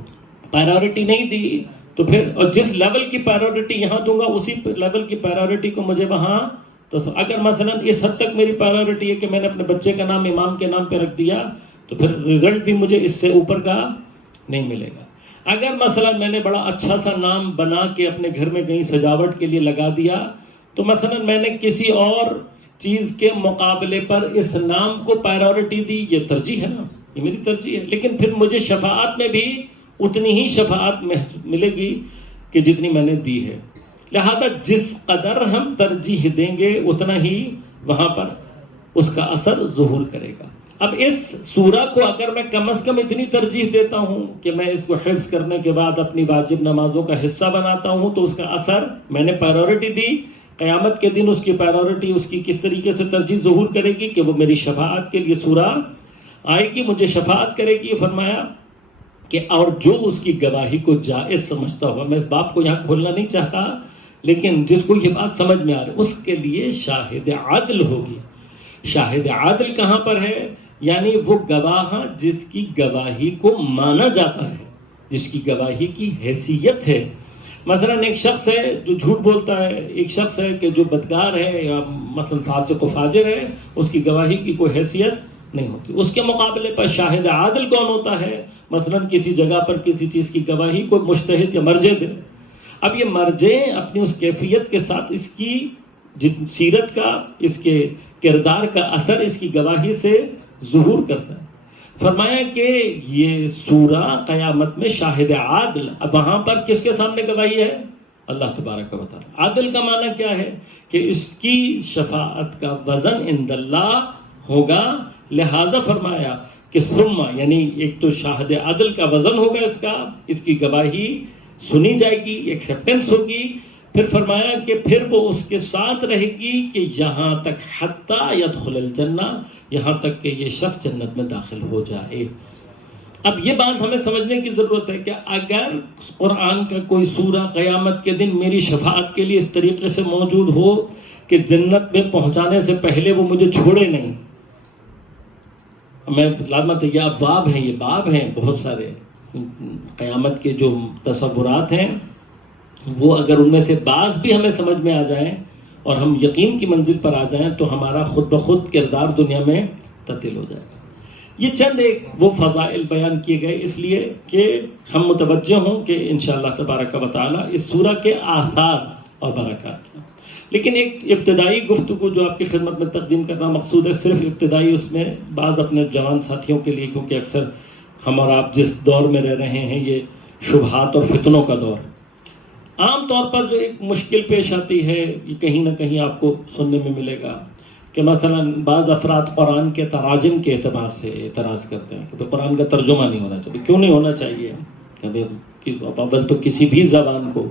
پرائورٹی نہیں دی، تو پھر اور جس لیول کی پرائورٹی یہاں دوں گا اسی لیول کی پرائورٹی کو مجھے وہاں تو اگر مثلا اس حد تک میری پرائورٹی ہے کہ میں نے اپنے بچے کا نام امام کے نام پہ رکھ دیا تو پھر رزلٹ بھی مجھے اس سے اوپر کا نہیں ملے گا. اگر مثلا میں نے بڑا اچھا سا نام بنا کے اپنے گھر میں کہیں سجاوٹ کے لیے لگا دیا تو مثلا میں نے کسی اور چیز کے مقابلے پر اس نام کو پرائورٹی دی، یہ ترجیح ہے نا، یہ میری ترجیح ہے. لیکن پھر مجھے شفاعت میں بھی اتنی ہی شفاعت ملے گی کہ جتنی میں نے دی ہے. لہذا جس قدر ہم ترجیح دیں گے اتنا ہی وہاں پر اس کا اثر ظہور کرے گا. اب اس سورہ کو اگر میں کم از کم اتنی ترجیح دیتا ہوں کہ میں اس کو حفظ کرنے کے بعد اپنی واجب نمازوں کا حصہ بناتا ہوں تو اس کا اثر میں نے پرائورٹی دی. قیامت کے دن اس کی پرائورٹی اس کی کس طریقے سے ترجیح ظہور کرے گی کہ وہ میری شفاعت کے لیے سورہ آئے گی، مجھے شفاعت کرے گی. فرمایا کہ اور جو اس کی گواہی کو جائز سمجھتا ہوا، میں اس باب کو یہاں کھولنا نہیں چاہتا، لیکن جس کو یہ بات سمجھ میں آ رہی اس کے لیے شاہد عدل ہوگی. شاہد عدل کہاں پر ہے؟ یعنی وہ گواہ جس کی گواہی کو مانا جاتا ہے، جس کی گواہی کی حیثیت ہے. مثلا ایک شخص ہے جو جھوٹ بولتا ہے، ایک شخص ہے کہ جو بدکار ہے یا مثلا فاسق و فاجر ہے، اس کی گواہی کی کوئی حیثیت نہیں ہوتی. اس کے مقابلے پر شاہد عادل کون ہوتا ہے؟ مثلا کسی جگہ پر کسی چیز کی گواہی کوئی مجتہد یا مرجع دے. اب یہ مرجع اپنی اس کیفیت کے ساتھ اس کی سیرت کا، اس کے کردار کا اثر اس کی گواہی سے ظہور کرتا ہے. فرمایا کہ یہ سورہ قیامت میں شاہد عادل، اب وہاں پر کس کے سامنے گواہی ہے؟ اللہ تبارک و تعالی. عادل کا معنی کیا ہے؟ کہ اس کی شفاعت کا وزن عند اللہ ہوگا. لہذا فرمایا کہ ثم، یعنی ایک تو شاہد عدل کا وزن ہوگا، اس کی گواہی سنی جائے گی، ایکسیپٹنس ہوگی. پھر فرمایا کہ پھر وہ اس کے ساتھ رہے گی کہ یہاں تک حتی یدخل الجنہ، یہاں تک کہ یہ شخص جنت میں داخل ہو جائے. اب یہ بات ہمیں سمجھنے کی ضرورت ہے کہ اگر قرآن کا کوئی سورہ قیامت کے دن میری شفاعت کے لیے اس طریقے سے موجود ہو کہ جنت میں پہنچانے سے پہلے وہ مجھے چھوڑے نہیں، میں لازمت یہ ابواب ہیں، یہ باب ہیں بہت سارے قیامت کے جو تصورات ہیں وہ اگر ان میں سے بعض بھی ہمیں سمجھ میں آ جائیں اور ہم یقین کی منزل پر آ جائیں تو ہمارا خود بخود کردار دنیا میں تبدیل ہو جائے گا۔ یہ چند ایک وہ فضائل بیان کیے گئے اس لیے کہ ہم متوجہ ہوں کہ انشاءاللہ تبارک و تعالی اس سورہ کے آثار اور برکات ہیں۔ لیکن ایک ابتدائی گفتگو جو آپ کی خدمت میں تقدیم کرنا مقصود ہے، صرف ابتدائی، اس میں بعض اپنے جوان ساتھیوں کے لیے، کیونکہ اکثر ہم اور آپ جس دور میں رہ رہے ہیں یہ شبہات اور فتنوں کا دور، عام طور پر جو ایک مشکل پیش آتی ہے یہ کہیں نہ کہیں آپ کو سننے میں ملے گا کہ مثلا بعض افراد قرآن کے تراجم کے اعتبار سے اعتراض کرتے ہیں کہ قرآن کا ترجمہ نہیں ہونا چاہیے۔ کیوں نہیں ہونا چاہیے؟ کہ اول تو کسی بھی زبان کو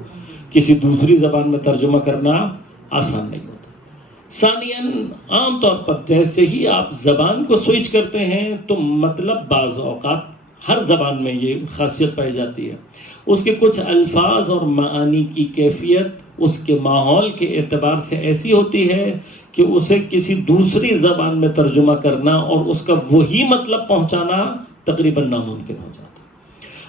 کسی دوسری زبان میں ترجمہ کرنا آسان نہیں ہوتا۔ ثانیاً عام طور پر جیسے ہی آپ زبان کو سوئچ کرتے ہیں تو مطلب بعض اوقات ہر زبان میں یہ خاصیت پائی جاتی ہے، اس کے کچھ الفاظ اور معانی کی کیفیت اس کے ماحول کے اعتبار سے ایسی ہوتی ہے کہ اسے کسی دوسری زبان میں ترجمہ کرنا اور اس کا وہی مطلب پہنچانا تقریباً ناممکن ہو جاتا ہے۔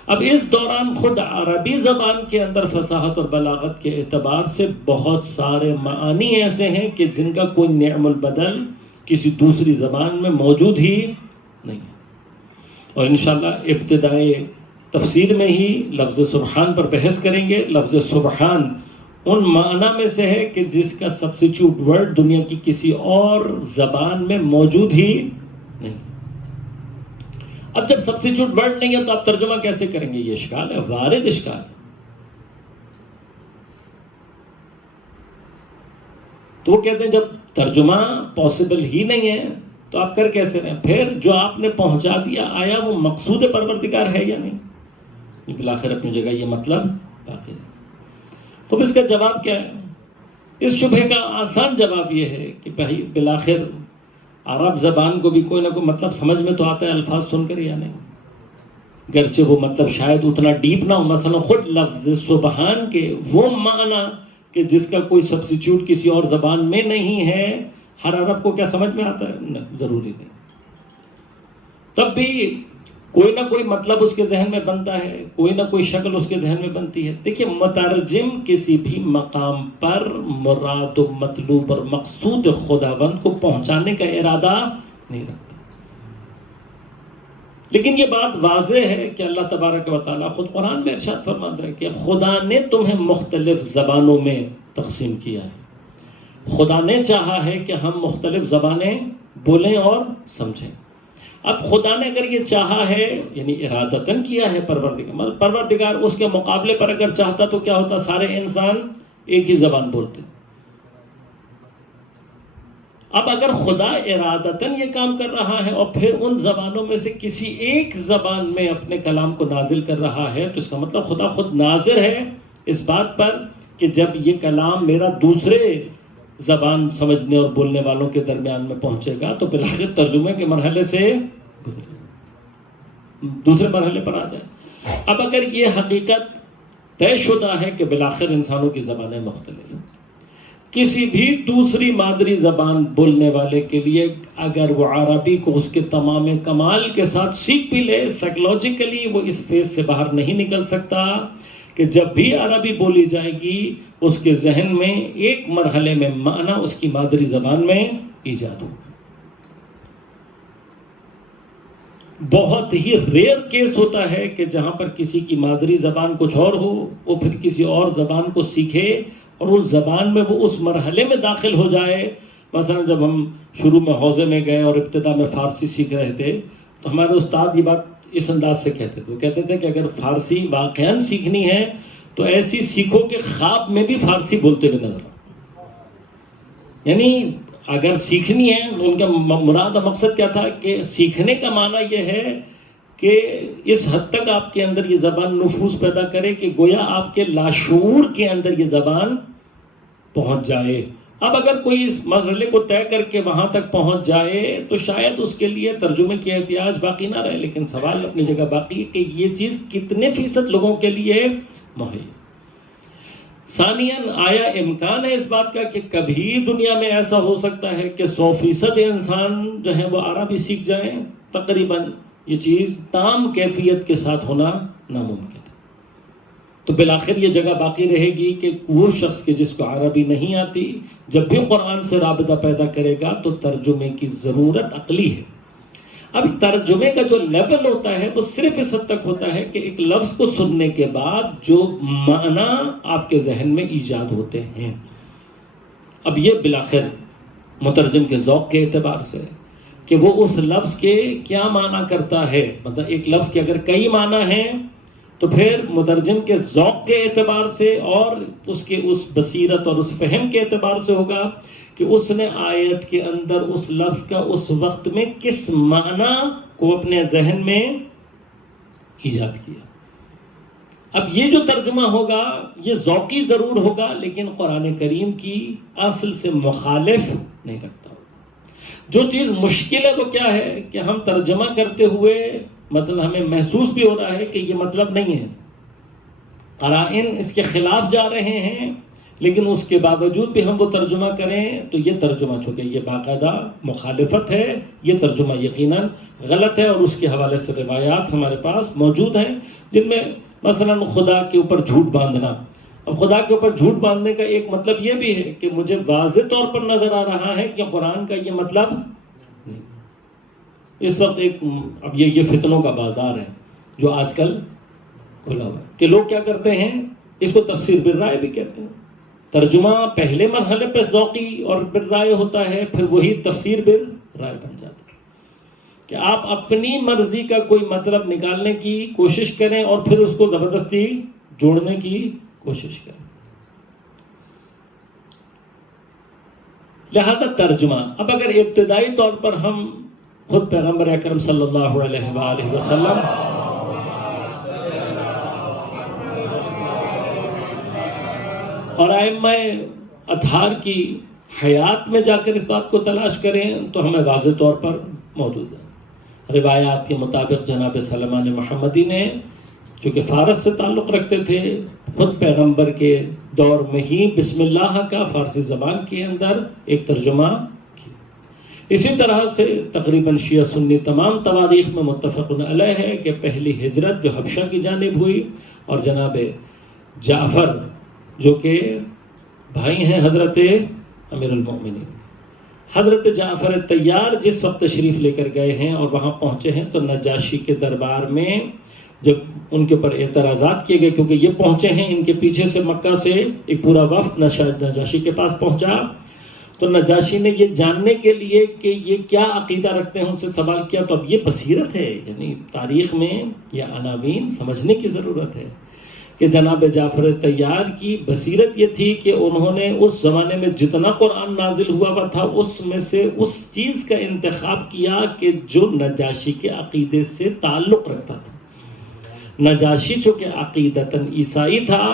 اب اس دوران خود عربی زبان کے اندر فصاحت اور بلاغت کے اعتبار سے بہت سارے معانی ایسے ہیں کہ جن کا کوئی نعم البدل کسی دوسری زبان میں موجود ہی نہیں ہے۔ اور انشاءاللہ ابتدائی تفسیر میں ہی لفظ سبحان پر بحث کریں گے۔ لفظ سبحان ان معنی میں سے ہے کہ جس کا سبسٹیٹیوٹ ورڈ دنیا کی کسی اور زبان میں موجود ہی نہیں۔ اب جب سبسٹیٹیوٹ ورڈ نہیں ہے تو آپ ترجمہ کیسے کریں گے؟ یہ اشکال ہے، وارد اشکال ہے۔ تو وہ کہتے ہیں جب ترجمہ پاسبل ہی نہیں ہے تو آپ کر کیسے رہے ہیں؟ پھر جو آپ نے پہنچا دیا آیا وہ مقصود پروردگار ہے یا نہیں؟ بالآخر اپنی جگہ یہ مطلب باقی ہے۔ خب اس کا جواب کیا ہے؟ اس شبہ کا آسان جواب یہ ہے کہ بھائی بالآخر عرب زبان کو بھی کوئی نہ کوئی مطلب سمجھ میں تو آتا ہے الفاظ سن کر یا نہیں، گرچہ وہ مطلب شاید اتنا ڈیپ نہ ہو۔ مثلا خود لفظ سبحان کے وہ معنی کہ جس کا کوئی سبسٹیٹیوٹ کسی اور زبان میں نہیں ہے، ہر عرب کو کیا سمجھ میں آتا ہے؟ ضروری نہیں۔ تب بھی کوئی نہ کوئی مطلب اس کے ذہن میں بنتا ہے، کوئی نہ کوئی شکل اس کے ذہن میں بنتی ہے۔ دیکھیے مترجم کسی بھی مقام پر مراد و مطلوب اور مقصود خداوند کو پہنچانے کا ارادہ نہیں رکھتا، لیکن یہ بات واضح ہے کہ اللہ تبارک و تعالیٰ خود قرآن میں ارشاد فرما رہا ہے کہ خدا نے تمہیں مختلف زبانوں میں تقسیم کیا ہے۔ خدا نے چاہا ہے کہ ہم مختلف زبانیں بولیں اور سمجھیں۔ اب خدا نے اگر یہ چاہا ہے یعنی ارادتاً کیا ہے، پروردگار اس کے مقابلے پر اگر چاہتا تو کیا ہوتا؟ سارے انسان ایک ہی زبان بولتے۔ اب اگر خدا ارادتاً یہ کام کر رہا ہے اور پھر ان زبانوں میں سے کسی ایک زبان میں اپنے کلام کو نازل کر رہا ہے تو اس کا مطلب خدا خود ناظر ہے اس بات پر کہ جب یہ کلام میرا دوسرے زبان سمجھنے اور بولنے والوں کے درمیان میں پہنچے گا تو بالآخر ترجمے کے مرحلے سے دوسرے مرحلے پر آ جائے۔ اب اگر یہ حقیقت طے شدہ ہے کہ بالآخر انسانوں کی زبانیں مختلف ہیں، کسی بھی دوسری مادری زبان بولنے والے کے لیے اگر وہ عربی کو اس کے تمام کمال کے ساتھ سیکھ بھی لے، سائیکولوجیکلی وہ اس فیز سے باہر نہیں نکل سکتا کہ جب بھی عربی بولی جائے گی اس کے ذہن میں ایک مرحلے میں معنی اس کی مادری زبان میں ایجاد ہوگا۔ بہت ہی ریئر کیس ہوتا ہے کہ جہاں پر کسی کی مادری زبان کچھ اور ہو، وہ پھر کسی اور زبان کو سیکھے اور اس زبان میں وہ اس مرحلے میں داخل ہو جائے۔ مثلا جب ہم شروع میں حوزے میں گئے اور ابتدا میں فارسی سیکھ رہے تھے تو ہمارے استاد یہ بات اس انداز سے کہتے تھے، وہ کہتے تھے کہ اگر فارسی واقعاً سیکھنی ہے تو ایسی سیکھو کہ خواب میں بھی فارسی بولتے ہوئے نظر آؤ۔ یعنی اگر سیکھنی ہے، ان کا مراد مقصد کیا تھا کہ سیکھنے کا معنی یہ ہے کہ اس حد تک آپ کے اندر یہ زبان نفوذ پیدا کرے کہ گویا آپ کے لاشعور کے اندر یہ زبان پہنچ جائے۔ اب اگر کوئی اس مرحلے کو طے کر کے وہاں تک پہنچ جائے تو شاید اس کے لیے ترجمے کی احتیاج باقی نہ رہے، لیکن سوال اپنی جگہ باقی ہے کہ یہ چیز کتنے فیصد لوگوں کے لیے مہیا۔ ثانیاً آیا امکان ہے اس بات کا کہ کبھی دنیا میں ایسا ہو سکتا ہے کہ 100% انسان جو ہیں وہ عربی سیکھ جائیں؟ تقریباً یہ چیز تام کیفیت کے ساتھ ہونا ناممکن ہے۔ تو بالآخر یہ جگہ باقی رہے گی کہ وہ شخص کے جس کو عربی نہیں آتی جب بھی قرآن سے رابطہ پیدا کرے گا تو ترجمے کی ضرورت عقلی ہے۔ اب ترجمے کا جو لیول ہوتا ہے وہ صرف اس حد تک ہوتا ہے کہ ایک لفظ کو سننے کے بعد جو معنی آپ کے ذہن میں ایجاد ہوتے ہیں، اب یہ بالآخر مترجم کے ذوق کے اعتبار سے کہ وہ اس لفظ کے کیا معنی کرتا ہے، مطلب ایک لفظ کے اگر کئی معنی ہیں تو پھر مترجم کے ذوق کے اعتبار سے اور اس کے اس بصیرت اور اس فہم کے اعتبار سے ہوگا کہ اس نے آیت کے اندر اس لفظ کا اس وقت میں کس معنی کو اپنے ذہن میں ایجاد کیا۔ اب یہ جو ترجمہ ہوگا یہ ذوقی ضرور ہوگا لیکن قرآن کریم کی اصل سے مخالف نہیں رکھتا ہوگا۔ جو چیز مشکل ہے وہ کیا ہے کہ ہم ترجمہ کرتے ہوئے مطلب ہمیں محسوس بھی ہو رہا ہے کہ یہ مطلب نہیں ہے، قرائن اس کے خلاف جا رہے ہیں، لیکن اس کے باوجود بھی ہم وہ ترجمہ کریں تو یہ ترجمہ چونکہ یہ باقاعدہ مخالفت ہے، یہ ترجمہ یقیناً غلط ہے۔ اور اس کے حوالے سے روایات ہمارے پاس موجود ہیں جن میں مثلا خدا کے اوپر جھوٹ باندھنا۔ اب خدا کے اوپر جھوٹ باندھنے کا ایک مطلب یہ بھی ہے کہ مجھے واضح طور پر نظر آ رہا ہے کہ قرآن کا یہ مطلب نہیں۔ اس وقت ایک اب یہ فتنوں کا بازار ہے جو آج کل کھلا ہوا ہے کہ لوگ کیا کرتے ہیں، اس کو تفسیر بالرائے بھی کہتے ہیں۔ ترجمہ پہلے مرحلے پہ ذوقی اور بالرائے ہوتا ہے، پھر وہی تفسیر بالرائے بن جاتا ہے کہ آپ اپنی مرضی کا کوئی مطلب نکالنے کی کوشش کریں اور پھر اس کو زبردستی جوڑنے کی کوشش کریں۔ لہذا ترجمہ، اب اگر ابتدائی طور پر ہم خود پیغمبر اکرم صلی اللہ علیہ وآلہ وسلم اور ائمہ اطہار کی حیات میں جا کر اس بات کو تلاش کریں تو ہمیں واضح طور پر موجود ہے۔ روایات کے مطابق جناب سلمان محمدی نے چونکہ فارس سے تعلق رکھتے تھے، خود پیغمبر کے دور میں ہی بسم اللہ کا فارسی زبان کے اندر ایک ترجمہ کیا۔ اسی طرح سے تقریباً شیعہ سنی تمام تواریخ میں متفق علیہ ہے کہ پہلی ہجرت جو حبشہ کی جانب ہوئی اور جناب جعفر جو کہ بھائی ہیں حضرت امیر المؤمنین، حضرت جعفر طیار جس وقت تشریف لے کر گئے ہیں اور وہاں پہنچے ہیں تو نجاشی کے دربار میں جب ان کے اوپر اعتراضات کیے گئے کیونکہ یہ پہنچے ہیں ان کے پیچھے سے مکہ سے ایک پورا وفد نجاشی کے پاس پہنچا، تو نجاشی نے یہ جاننے کے لیے کہ یہ کیا عقیدہ رکھتے ہیں ان سے سوال کیا۔ تو اب یہ بصیرت ہے، یعنی تاریخ میں یہ عناوین سمجھنے کی ضرورت ہے کہ جناب جعفر طیار کی بصیرت یہ تھی کہ انہوں نے اس زمانے میں جتنا قرآن نازل ہوا تھا اس میں سے اس چیز کا انتخاب کیا کہ جو نجاشی کے عقیدے سے تعلق رکھتا تھا۔ نجاشی چونکہ عقیدتاً عیسائی تھا،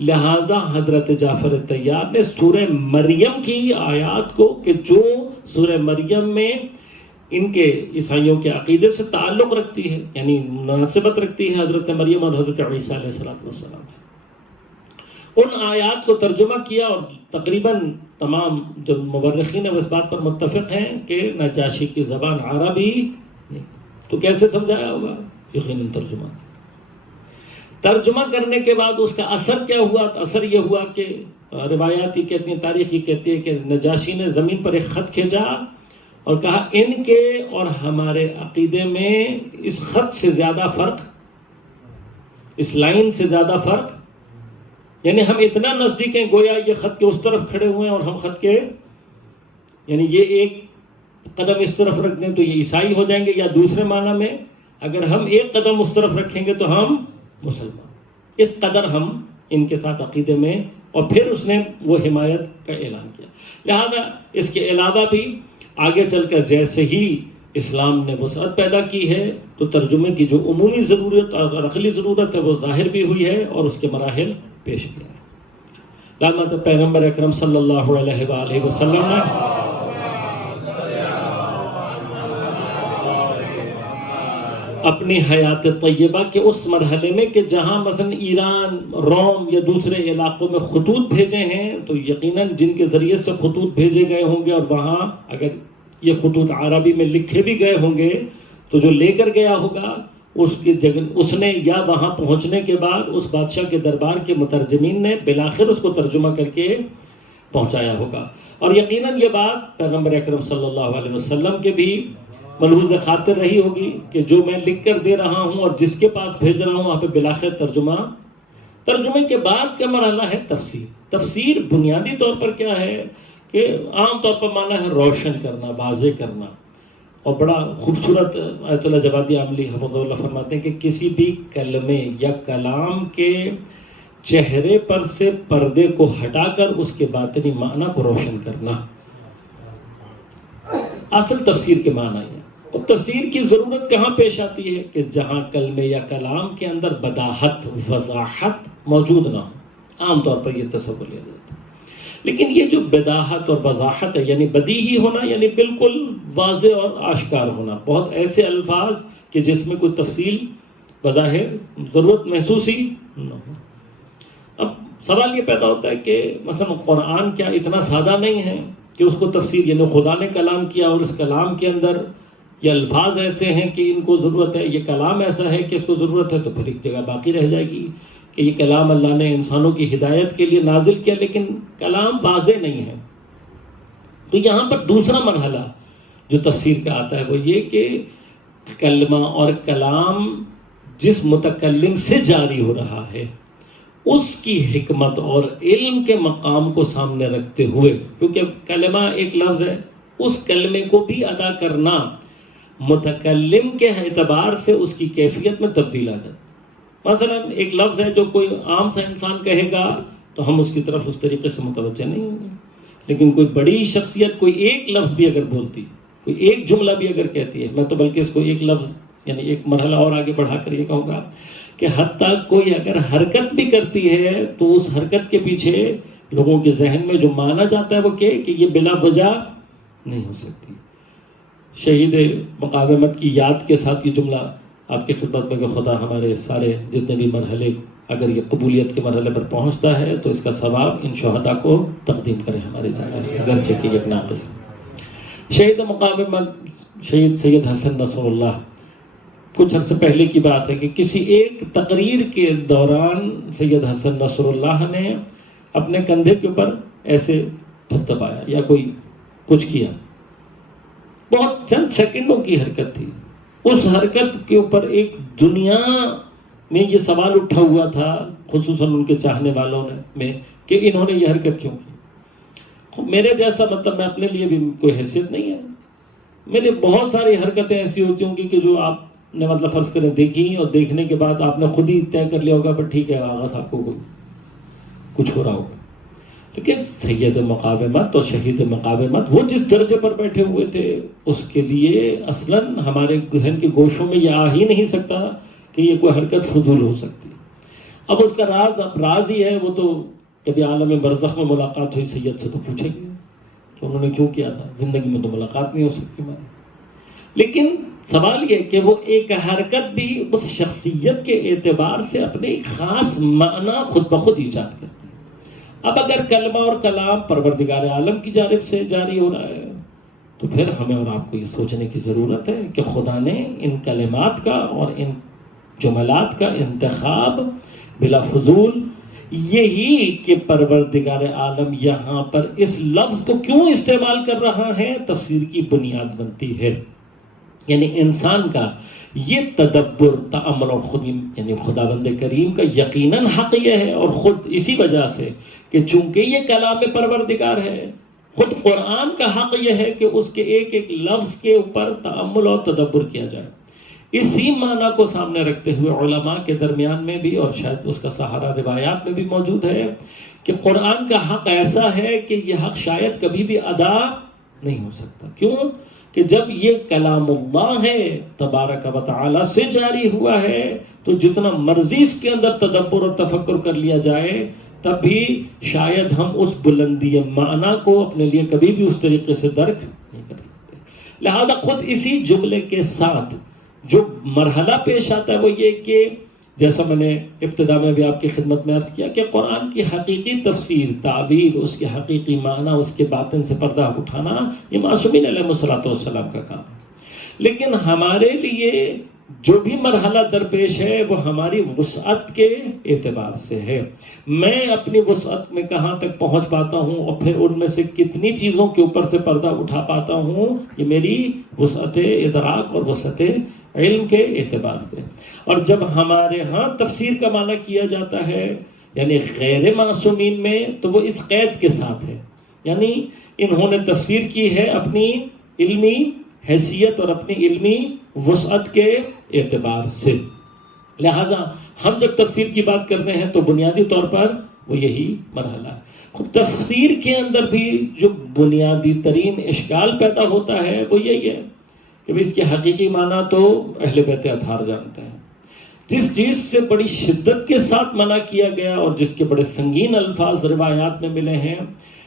لہٰذا حضرت جعفر طیار نے سورہ مریم کی آیات کو کہ جو سورہ مریم میں ان کے عیسائیوں کے عقیدے سے تعلق رکھتی ہے، یعنی مناسبت رکھتی ہے حضرت مریم اور حضرت عیسیٰ علیہ السلام سے، ان آیات کو ترجمہ کیا۔ اور تقریباً تمام جو مورخین ہیں وہ اس بات پر متفق ہیں کہ نجاشی کی زبان عربی نہیں، تو کیسے سمجھایا ہوگا؟ یقیناً ترجمہ کرنے کے بعد اس کا اثر کیا ہوا؟ اثر یہ ہوا کہ روایات یہ کہتی ہیں، تاریخ یہ کہتی ہے کہ نجاشی نے زمین پر ایک خط کھینچا اور کہا ان کے اور ہمارے عقیدے میں اس خط سے زیادہ فرق، اس لائن سے زیادہ فرق، یعنی ہم اتنا نزدیک ہیں گویا یہ خط کے اس طرف کھڑے ہوئے ہیں اور ہم خط کے، یعنی یہ ایک قدم اس طرف رکھ دیں تو یہ عیسائی ہو جائیں گے، یا دوسرے معنی میں اگر ہم ایک قدم اس طرف رکھیں گے تو ہم مسلمان، اس قدر ہم ان کے ساتھ عقیدے میں۔ اور پھر اس نے وہ حمایت کا اعلان کیا۔ لہذا اس کے علاوہ بھی آگے چل کر جیسے ہی اسلام نے وسعت پیدا کی ہے تو ترجمے کی جو عمومی ضرورت اور عقلی ضرورت ہے وہ ظاہر بھی ہوئی ہے اور اس کے مراحل پیش بھی آئے۔ لہذا پیغمبر اکرم صلی اللہ علیہ وآلہ وسلم نے اپنی حیات طیبہ کے اس مرحلے میں کہ جہاں مثلا ایران، روم یا دوسرے علاقوں میں خطوط بھیجے ہیں تو یقیناً جن کے ذریعے سے خطوط بھیجے گئے ہوں گے اور وہاں اگر یہ خطوط عربی میں لکھے بھی گئے ہوں گے تو جو لے کر گیا ہوگا اس کی جگہ اس نے یا وہاں پہنچنے کے بعد اس بادشاہ کے دربار کے مترجمین نے بالآخر اس کو ترجمہ کر کے پہنچایا ہوگا۔ اور یقیناً یہ بات پیغمبر اکرم صلی اللہ علیہ وسلم کے بھی ملحوظ خاطر رہی ہوگی کہ جو میں لکھ کر دے رہا ہوں اور جس کے پاس بھیج رہا ہوں وہاں پہ بالآخر ترجمے کے بعد کا مرحلہ ہے تفسیر۔ تفسیر بنیادی طور پر کیا ہے کہ عام طور پر معنی ہے روشن کرنا، واضح کرنا، اور بڑا خوبصورت آیت اللہ جوادی عاملی حفظہ اللہ فرماتے ہیں کہ کسی بھی کلمے یا کلام کے چہرے پر سے پردے کو ہٹا کر اس کے باطنی معنی کو روشن کرنا، اصل تفسیر کے معنی ہے۔ تو تفسیر کی ضرورت کہاں پیش آتی ہے کہ جہاں کلمے یا کلام کے اندر بداحت، وضاحت موجود نہ ہو، عام طور پر یہ تصور لیا جاتا ہے۔ لیکن یہ جو بداحت اور وضاحت ہے، یعنی بدیہی ہونا، یعنی بالکل واضح اور آشکار ہونا، بہت ایسے الفاظ کہ جس میں کوئی تفصیل بظاہر ضرورت محسوس ہی نہ ہو۔ اب سوال یہ پیدا ہوتا ہے کہ مثلا قرآن کیا اتنا سادہ نہیں ہے کہ اس کو تفسیر، یعنی خدا نے کلام کیا اور اس کلام کے اندر یہ الفاظ ایسے ہیں کہ ان کو ضرورت ہے، یہ کلام ایسا ہے کہ اس کو ضرورت ہے، تو پھر ایک جگہ باقی رہ جائے گی کہ یہ کلام اللہ نے انسانوں کی ہدایت کے لیے نازل کیا لیکن کلام واضح نہیں ہے۔ تو یہاں پر دوسرا مرحلہ جو تفسیر کا آتا ہے وہ یہ کہ کلمہ اور کلام جس متکلم سے جاری ہو رہا ہے اس کی حکمت اور علم کے مقام کو سامنے رکھتے ہوئے، کیونکہ کلمہ ایک لفظ ہے، اس کلمے کو بھی ادا کرنا متکلم کے اعتبار سے اس کی کیفیت میں تبدیل آ جاتا ہے۔ مثلا ایک لفظ ہے جو کوئی عام سا انسان کہے گا تو ہم اس کی طرف اس طریقے سے متوجہ نہیں ہوں گے، لیکن کوئی بڑی شخصیت کوئی ایک لفظ بھی اگر بولتی، کوئی ایک جملہ بھی اگر کہتی ہے، میں تو بلکہ اس کو ایک لفظ یعنی ایک مرحلہ اور آگے بڑھا کر یہ کہوں گا کہ حتیٰ کوئی اگر حرکت بھی کرتی ہے تو اس حرکت کے پیچھے لوگوں کے ذہن میں جو مانا جاتا ہے وہ کہ یہ بلا وجہ نہیں ہو سکتی۔ شہید مقاومت کی یاد کے ساتھ یہ جملہ آپ کی خدمت میں کہ خدا ہمارے سارے جتنے بھی مرحلے اگر یہ قبولیت کے مرحلے پر پہنچتا ہے تو اس کا ثواب ان شہداء کو تقدیم کرے ہمارے جانب سے، اگرچہ کہ ایک ناقص ہے۔ شہید مقاومت شہید سید حسن نصر اللہ، کچھ عرصے پہلے کی بات ہے کہ کسی ایک تقریر کے دوران سید حسن نصر اللہ نے اپنے کندھے کے اوپر ایسے تھپتھپایا یا کوئی کچھ کیا، بہت چند سیکنڈوں کی حرکت تھی۔ اس حرکت کے اوپر ایک دنیا میں یہ سوال اٹھا ہوا تھا خصوصاً ان کے چاہنے والوں میں کہ انہوں نے یہ حرکت کیوں کی۔ میرے جیسا مطلب میں اپنے لیے بھی کوئی حیثیت نہیں ہے، میرے بہت ساری حرکتیں ایسی ہوتی ہوں گی کہ جو آپ نے مطلب فرض کریں دیکھی اور دیکھنے کے بعد آپ نے خود ہی طے کر لیا ہوگا پر ٹھیک ہے آغا صاحب کو کچھ ہو رہا ہوگا، لیکن سید مقاومت اور شہید مقاومت وہ جس درجے پر بیٹھے ہوئے تھے اس کے لیے اصلاً ہمارے ذہن کے گوشوں میں یہ آ ہی نہیں سکتا کہ یہ کوئی حرکت فضول ہو سکتی۔ اب اس کا راز ہی ہے، وہ تو کبھی عالم برزخ میں ملاقات ہوئی سید سے تو پوچھے گی کہ انہوں نے کیوں کیا تھا، زندگی میں تو ملاقات نہیں ہو سکتی ہماری۔ لیکن سوال یہ کہ وہ ایک حرکت بھی اس شخصیت کے اعتبار سے اپنے ایک خاص معنی خود بخود ایجاد کرتی ہے۔ اب اگر کلمہ اور کلام پروردگار عالم کی جانب سے جاری ہو رہا ہے تو پھر ہمیں اور آپ کو یہ سوچنے کی ضرورت ہے کہ خدا نے ان کلمات کا اور ان جملات کا انتخاب بلا فضول یہی کہ پروردگار عالم یہاں پر اس لفظ کو کیوں استعمال کر رہا ہے تفسیر کی بنیاد بنتی ہے۔ یعنی انسان کا یہ تدبر، تأمل اور خود یعنی خداوند کریم کا یقیناً حق یہ ہے، اور خود اسی وجہ سے کہ چونکہ یہ کلام پروردگار ہے، خود قرآن کا حق یہ ہے کہ اس کے ایک ایک لفظ کے اوپر تأمل اور تدبر کیا جائے۔ اسی معنی کو سامنے رکھتے ہوئے علماء کے درمیان میں بھی اور شاید اس کا سہارا روایات میں بھی موجود ہے کہ قرآن کا حق ایسا ہے کہ یہ حق شاید کبھی بھی ادا نہیں ہو سکتا۔ کیوں؟ کہ جب یہ کلام اللہ ہے تبارک و تعالی سے جاری ہوا ہے تو جتنا مرضی اس کے اندر تدبر اور تفکر کر لیا جائے تب بھی شاید ہم اس بلندی معنی کو اپنے لیے کبھی بھی اس طریقے سے درک نہیں کر سکتے۔ لہذا خود اسی جملے کے ساتھ جو مرحلہ پیش آتا ہے وہ یہ کہ جیسا میں نے ابتدا میں بھی آپ کی خدمت میں عرض کیا کہ قرآن کی حقیقی تفسیر، تعبیر، اس کے حقیقی معنی، اس کے باطن سے پردہ اٹھانا یہ معصومین علیہ الصلوۃ والسلام کا کام ہے۔ لیکن ہمارے لیے جو بھی مرحلہ درپیش ہے وہ ہماری وسعت کے اعتبار سے ہے. میں اپنی وسعت میں کہاں تک پہنچ پاتا ہوں اور پھر ان میں سے کتنی چیزوں کے اوپر سے پردہ اٹھا پاتا ہوں، یہ میری وسعت ادراک اور وسعت علم کے اعتبار سے. اور جب ہمارے ہاں تفسیر کا معنی کیا جاتا ہے یعنی غیر معصومین میں، تو وہ اس قید کے ساتھ ہے، یعنی انہوں نے تفسیر کی ہے اپنی علمی حیثیت اور اپنی علمی وسعت کے اعتبار سے. لہذا ہم جب تفسیر کی بات کرتے ہیں تو بنیادی طور پر وہ یہی مرحلہ ہے. تفسیر کے اندر بھی جو بنیادی ترین اشکال پیدا ہوتا ہے وہ یہی ہے کہ اس کے حقیقی معنی تو اہل بیت اطہار جانتے ہیں. جس چیز سے بڑی شدت کے ساتھ منع کیا گیا اور جس کے بڑے سنگین الفاظ روایات میں ملے ہیں،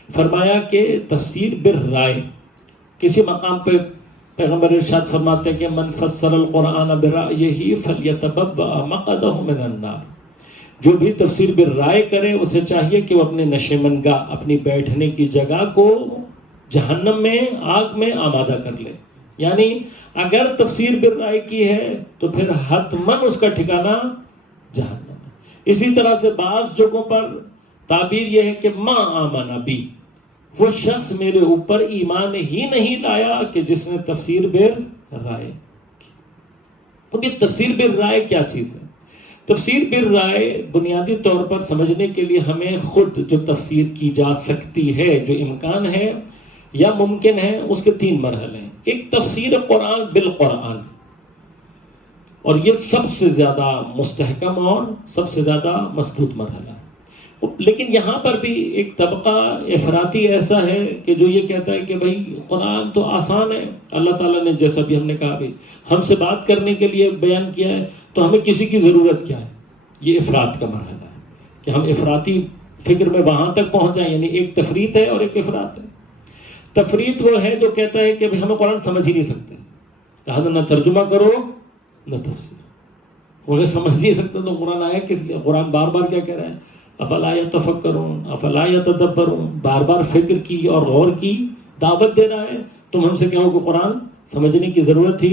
فرمایا کہ تفسیر بالرائے. کسی مقام پہ پیغمبر ارشاد فرماتے ہیں کہ من فسر القرآن برأیہ فلیتبوأ مقعدہ من النار. جو بھی تفسیر بالرائے کرے اسے چاہیے کہ وہ اپنے نشیمنگاہ، اپنی بیٹھنے کی جگہ کو جہنم میں، آگ میں آمادہ کر لے. یعنی اگر تفسیر بالرائے کی ہے تو پھر حتماً اس کا ٹھکانہ جہنم ہے. اسی طرح سے بعض جگہوں پر تعبیر یہ ہے کہ ما آمن بی، وہ شخص میرے اوپر ایمان ہی نہیں لایا کہ جس نے تفسیر بالرائے. تو یہ تفسیر بالرائے کیا چیز ہے؟ تفسیر بالرائے بنیادی طور پر سمجھنے کے لیے ہمیں خود جو تفسیر کی جا سکتی ہے، جو امکان ہے یا ممکن ہے، اس کے 3 مرحلے ہیں. ایک تفسیر قرآن بالقرآن، اور یہ سب سے زیادہ مستحکم اور سب سے زیادہ مضبوط مرحلہ ہے. لیکن یہاں پر بھی ایک طبقہ افراطی ایسا ہے کہ جو یہ کہتا ہے کہ بھائی قرآن تو آسان ہے، اللہ تعالیٰ نے جیسا بھی ہم نے کہا بھی ہم سے بات کرنے کے لیے بیان کیا ہے، تو ہمیں کسی کی ضرورت کیا ہے. یہ افراط کا مرحلہ ہے کہ ہم افراطی فکر میں وہاں تک پہنچ جائیں. یعنی ایک تفریط ہے اور ایک افراط ہے. تفریط وہ ہے جو کہتا ہے کہ ہمیں قرآن سمجھ ہی نہیں سکتے، لہٰذا نہ ترجمہ کرو نہ تفسیر. وہ سمجھ نہیں سکتے تو قرآن آیا کس لیے؟ قرآن بار بار کیا کہہ رہا ہے؟ افلا یتفکرون افلا یتدبرون، بار بار فکر کی اور غور کی دعوت دے رہا ہے. تم ہم سے کہو کہ قرآن سمجھنے کی ضرورت تھی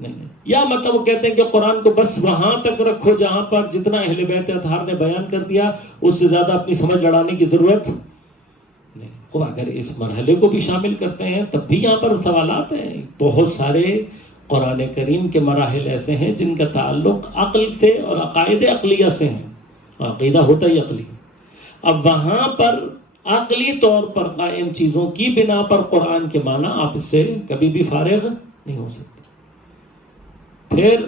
نہیں. یا مطلب وہ کہتے ہیں کہ قرآن کو بس وہاں تک رکھو جہاں پر جتنا اہل بیت اطہار نے بیان کر دیا، اس سے زیادہ اپنی سمجھ لڑانے کی ضرورت نہیں. خب اگر اس مرحلے کو بھی شامل کرتے ہیں تب بھی یہاں پر سوالات ہیں. بہت سارے قرآن کریم کے مراحل ایسے ہیں جن کا تعلق عقل سے اور عقائد عقلیہ سے ہیں. عقیدہ ہوتا ہی عقلی. اب وہاں پر عقلی طور پر قائم چیزوں کی بنا پر قرآن کے معنی آپ اس سے کبھی بھی فارغ نہیں ہو سکتے. پھر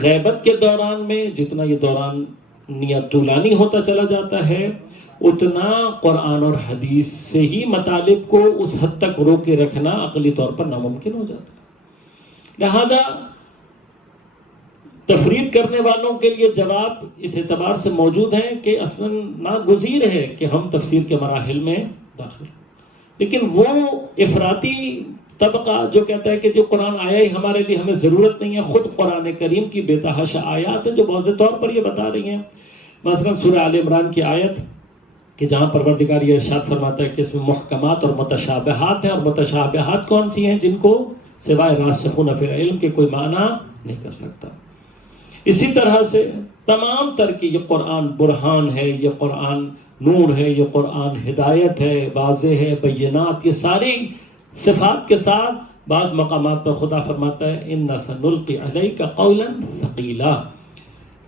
غیبت کے دوران میں جتنا یہ دوران نیت طولانی ہوتا چلا جاتا ہے، اتنا قرآن اور حدیث سے ہی مطالب کو اس حد تک روکے رکھنا عقلی طور پر ناممکن ہو جاتا ہے. لہذا تفرید کرنے والوں کے لیے جواب اس اعتبار سے موجود ہیں کہ اصلاً ناگزیر ہے کہ ہم تفسیر کے مراحل میں داخل. لیکن وہ افراطی طبقہ جو کہتا ہے کہ جو قرآن آیا ہی ہمارے لیے، ہمیں ضرورت نہیں ہے، خود قرآن کریم کی بے تحاشا آیات ہیں جو واضح طور پر یہ بتا رہی ہیں. مثلا سورہ آل عمران کی آیت کہ جہاں پروردگار یہ ارشاد فرماتا ہے کہ اس میں محکمات اور متشابہات ہیں، اور متشابہات کون سی ہیں؟ جن کو سوائے راسخون فی العلم کے کوئی معنی نہیں کر سکتا. اسی طرح سے تمام تر کی یہ قرآن برہان ہے، یہ قرآن نور ہے، یہ قرآن ہدایت ہے، واضح ہے، بینات، یہ ساری صفات کے ساتھ بعض مقامات پر خدا فرماتا ہے اِنَّا سَنُلْقِي عَلَيْكَ قَوْلًا ثَقِيلًا،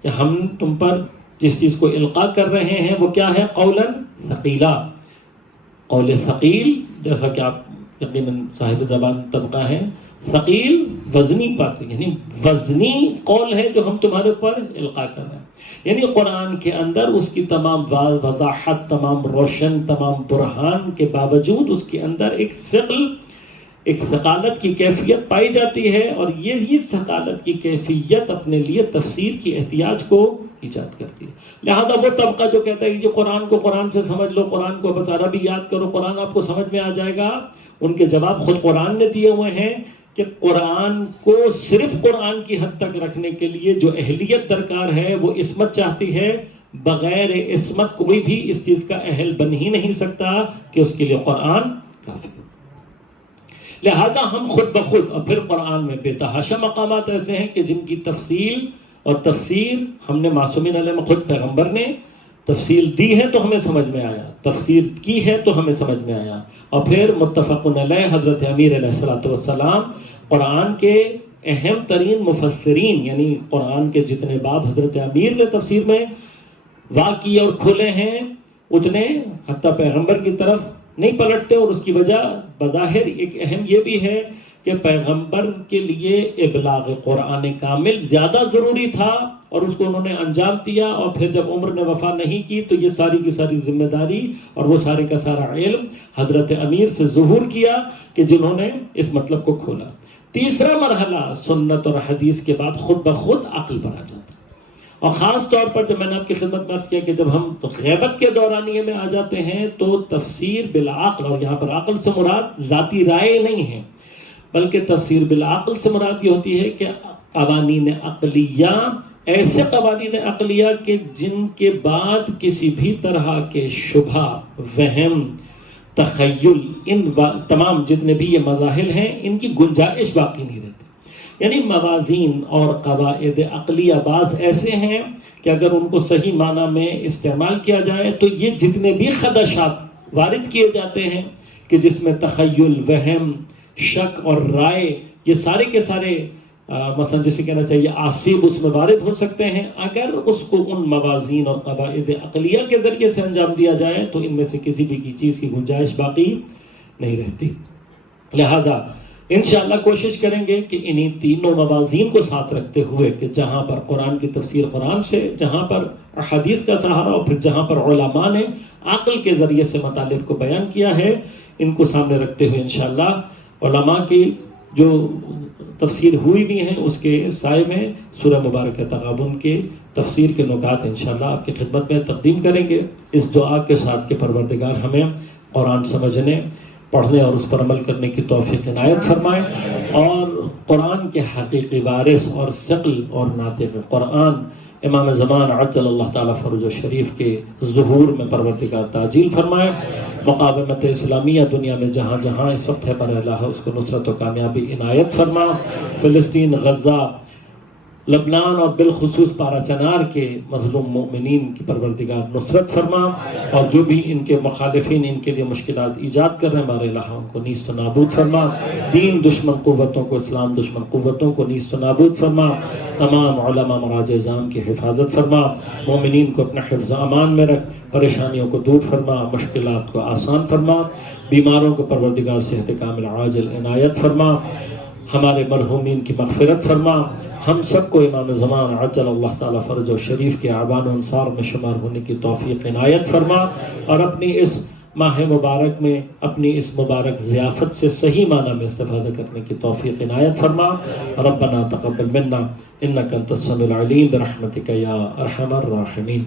کہ ہم تم پر جس چیز کو القاء کر رہے ہیں وہ کیا ہے؟ قولاً ثقیلا. قول ثقیل جیسا کہ آپ یقیناً صاحب زبان طبقہ ہیں، ثقیل وزنی بات، یعنی وزنی قول ہے جو ہم تمہارے اوپر القاء کر رہے ہیں. یعنی قرآن کے اندر اس کی تمام وضاحت، تمام روشن، تمام برہان کے باوجود اس کے اندر ایک ثقل، ایک ثقالت کی کیفیت پائی جاتی ہے، اور یہی ثقالت کی کیفیت اپنے لیے تفسیر کی احتیاج کو ایجاد کرتی ہے. لہذا وہ طبقہ جو کہتا ہے کہ قرآن کو قرآن سے سمجھ لو، قرآن کو بس عربی یاد کرو، قرآن آپ کو سمجھ میں آ جائے گا، ان کے جواب خود قرآن نے دیے ہوئے ہیں کہ قرآن کو صرف قرآن کی حد تک رکھنے کے لیے جو اہلیت درکار ہے وہ عصمت چاہتی ہے. بغیر عصمت کوئی بھی اس چیز کا اہل بن ہی نہیں سکتا کہ اس کے لیے قرآن کافی ہے. لہذا ہم خود بخود، اور پھر قرآن میں بے تحاشا مقامات ایسے ہیں کہ جن کی تفصیل اور تفسیر ہم نے معصومین علیہ خود پیغمبر نے تفصیل دی ہے تو ہمیں سمجھ میں آیا، تفسیر کی ہے تو ہمیں سمجھ میں آیا، اور پھر متفق علیہ حضرت امیر علیہ السلام قرآن کے اہم ترین مفسرین، یعنی قرآن کے جتنے باب حضرت امیر نے تفسیر میں واقع کیے اور کھولے ہیں اتنے حتیٰ پیغمبر کی طرف نہیں پلٹتے، اور اس کی وجہ بظاہر ایک اہم یہ بھی ہے کہ پیغمبر کے لیے ابلاغ قرآن کامل زیادہ ضروری تھا اور اس کو انہوں نے انجام دیا، اور پھر جب عمر نے وفا نہیں کی تو یہ ساری کی ساری ذمہ داری اور وہ سارے کا سارا علم حضرت امیر سے ظہور کیا کہ جنہوں نے اس مطلب کو کھولا۔ تیسرا مرحلہ سنت اور حدیث کے بعد خود بخود عقل پر آ جاتا ہے، اور خاص طور پر جب میں نے آپ کی خدمت میں عرض کیا کہ جب ہم غیبت کے دورانیے میں آ جاتے ہیں تو تفسیر بالعقل، اور یہاں پر عقل سے مراد ذاتی رائے نہیں ہے بلکہ تفسیر بالعقل سے مراد یہ ہوتی ہے کہ قوانین عقلیہ، ایسے قوانین عقلیہ کہ جن کے بعد کسی بھی طرح کے شبہ، وہم، تخیل، ان تمام جتنے بھی یہ مظاہر ہیں ان کی گنجائش باقی نہیں رہتی۔ یعنی موازین اور قواعد عقلیہ بعض ایسے ہیں کہ اگر ان کو صحیح معنی میں استعمال کیا جائے تو یہ جتنے بھی خدشات وارد کیے جاتے ہیں کہ جس میں تخیل، وہم، شک اور رائے، یہ سارے کے سارے مثلا جسے کہنا چاہیے آصیب اس میں وارد ہو سکتے ہیں، اگر اس کو ان موازین اور قواعد عقلیہ کے ذریعے سے انجام دیا جائے تو ان میں سے کسی بھی چیز کی گنجائش باقی نہیں رہتی۔ لہذا انشاءاللہ کوشش کریں گے کہ انہی تینوں موازین کو ساتھ رکھتے ہوئے کہ جہاں پر قرآن کی تفسیر قرآن سے، جہاں پر حدیث کا سہارا، اور پھر جہاں پر علماء نے عقل کے ذریعے سے مطالب کو بیان کیا ہے، ان کو سامنے رکھتے ہوئے انشاءاللہ علماء کی جو تفسیر ہوئی بھی ہیں اس کے سائے میں سورہ مبارکہ تغابن کے تفسیر کے نکات انشاءاللہ آپ کی خدمت میں تقدیم کریں گے، اس دعا کے ساتھ کہ پروردگار ہمیں قرآن سمجھنے، پڑھنے اور اس پر عمل کرنے کی توفیق عنایت فرمائے، اور قرآن کے حقیقی وارث اور ثقل اور ناطق قرآن امام زمان عجل اللہ تعالیٰ فرج و شریف کے ظہور میں پروردگار تعجیل فرمائے۔ مقاومت اسلامیہ دنیا میں جہاں جہاں اس وقت ہے بر اللہ اس کو نصرت و کامیابی عنایت فرما۔ فلسطین، غزہ، لبنان اور بالخصوص پارا چنار کے مظلوم مومنین کی پروردگار نصرت فرما، اور جو بھی ان کے مخالفین ان کے لیے مشکلات ایجاد کر رہے ہیں بار الہ ان کو نیست و نابود فرما، دین دشمن قوتوں کو، اسلام دشمن قوتوں کو نیست و نابود فرما، تمام علماء مراجع اعظام کی حفاظت فرما، مومنین کو اپنے حفظ و امان میں رکھ، پریشانیوں کو دور فرما، مشکلات کو آسان فرما، بیماروں کو پروردگار صحت کامل عاجل عنایت فرما، ہمارے مرحومین کی مغفرت فرما، ہم سب کو امام زمان عجل اللہ تعالیٰ فرج و شریف کے اعوان و انصار میں شمار ہونے کی توفیق عنایت فرما، اور اپنی اس ماہ مبارک میں اپنی اس مبارک ضیافت سے صحیح معنی میں استفادہ کرنے کی توفیق عنایت فرما۔ ربنا تقبل منا انک انت السمیع العلیم برحمتک یا ارحم الراحمین۔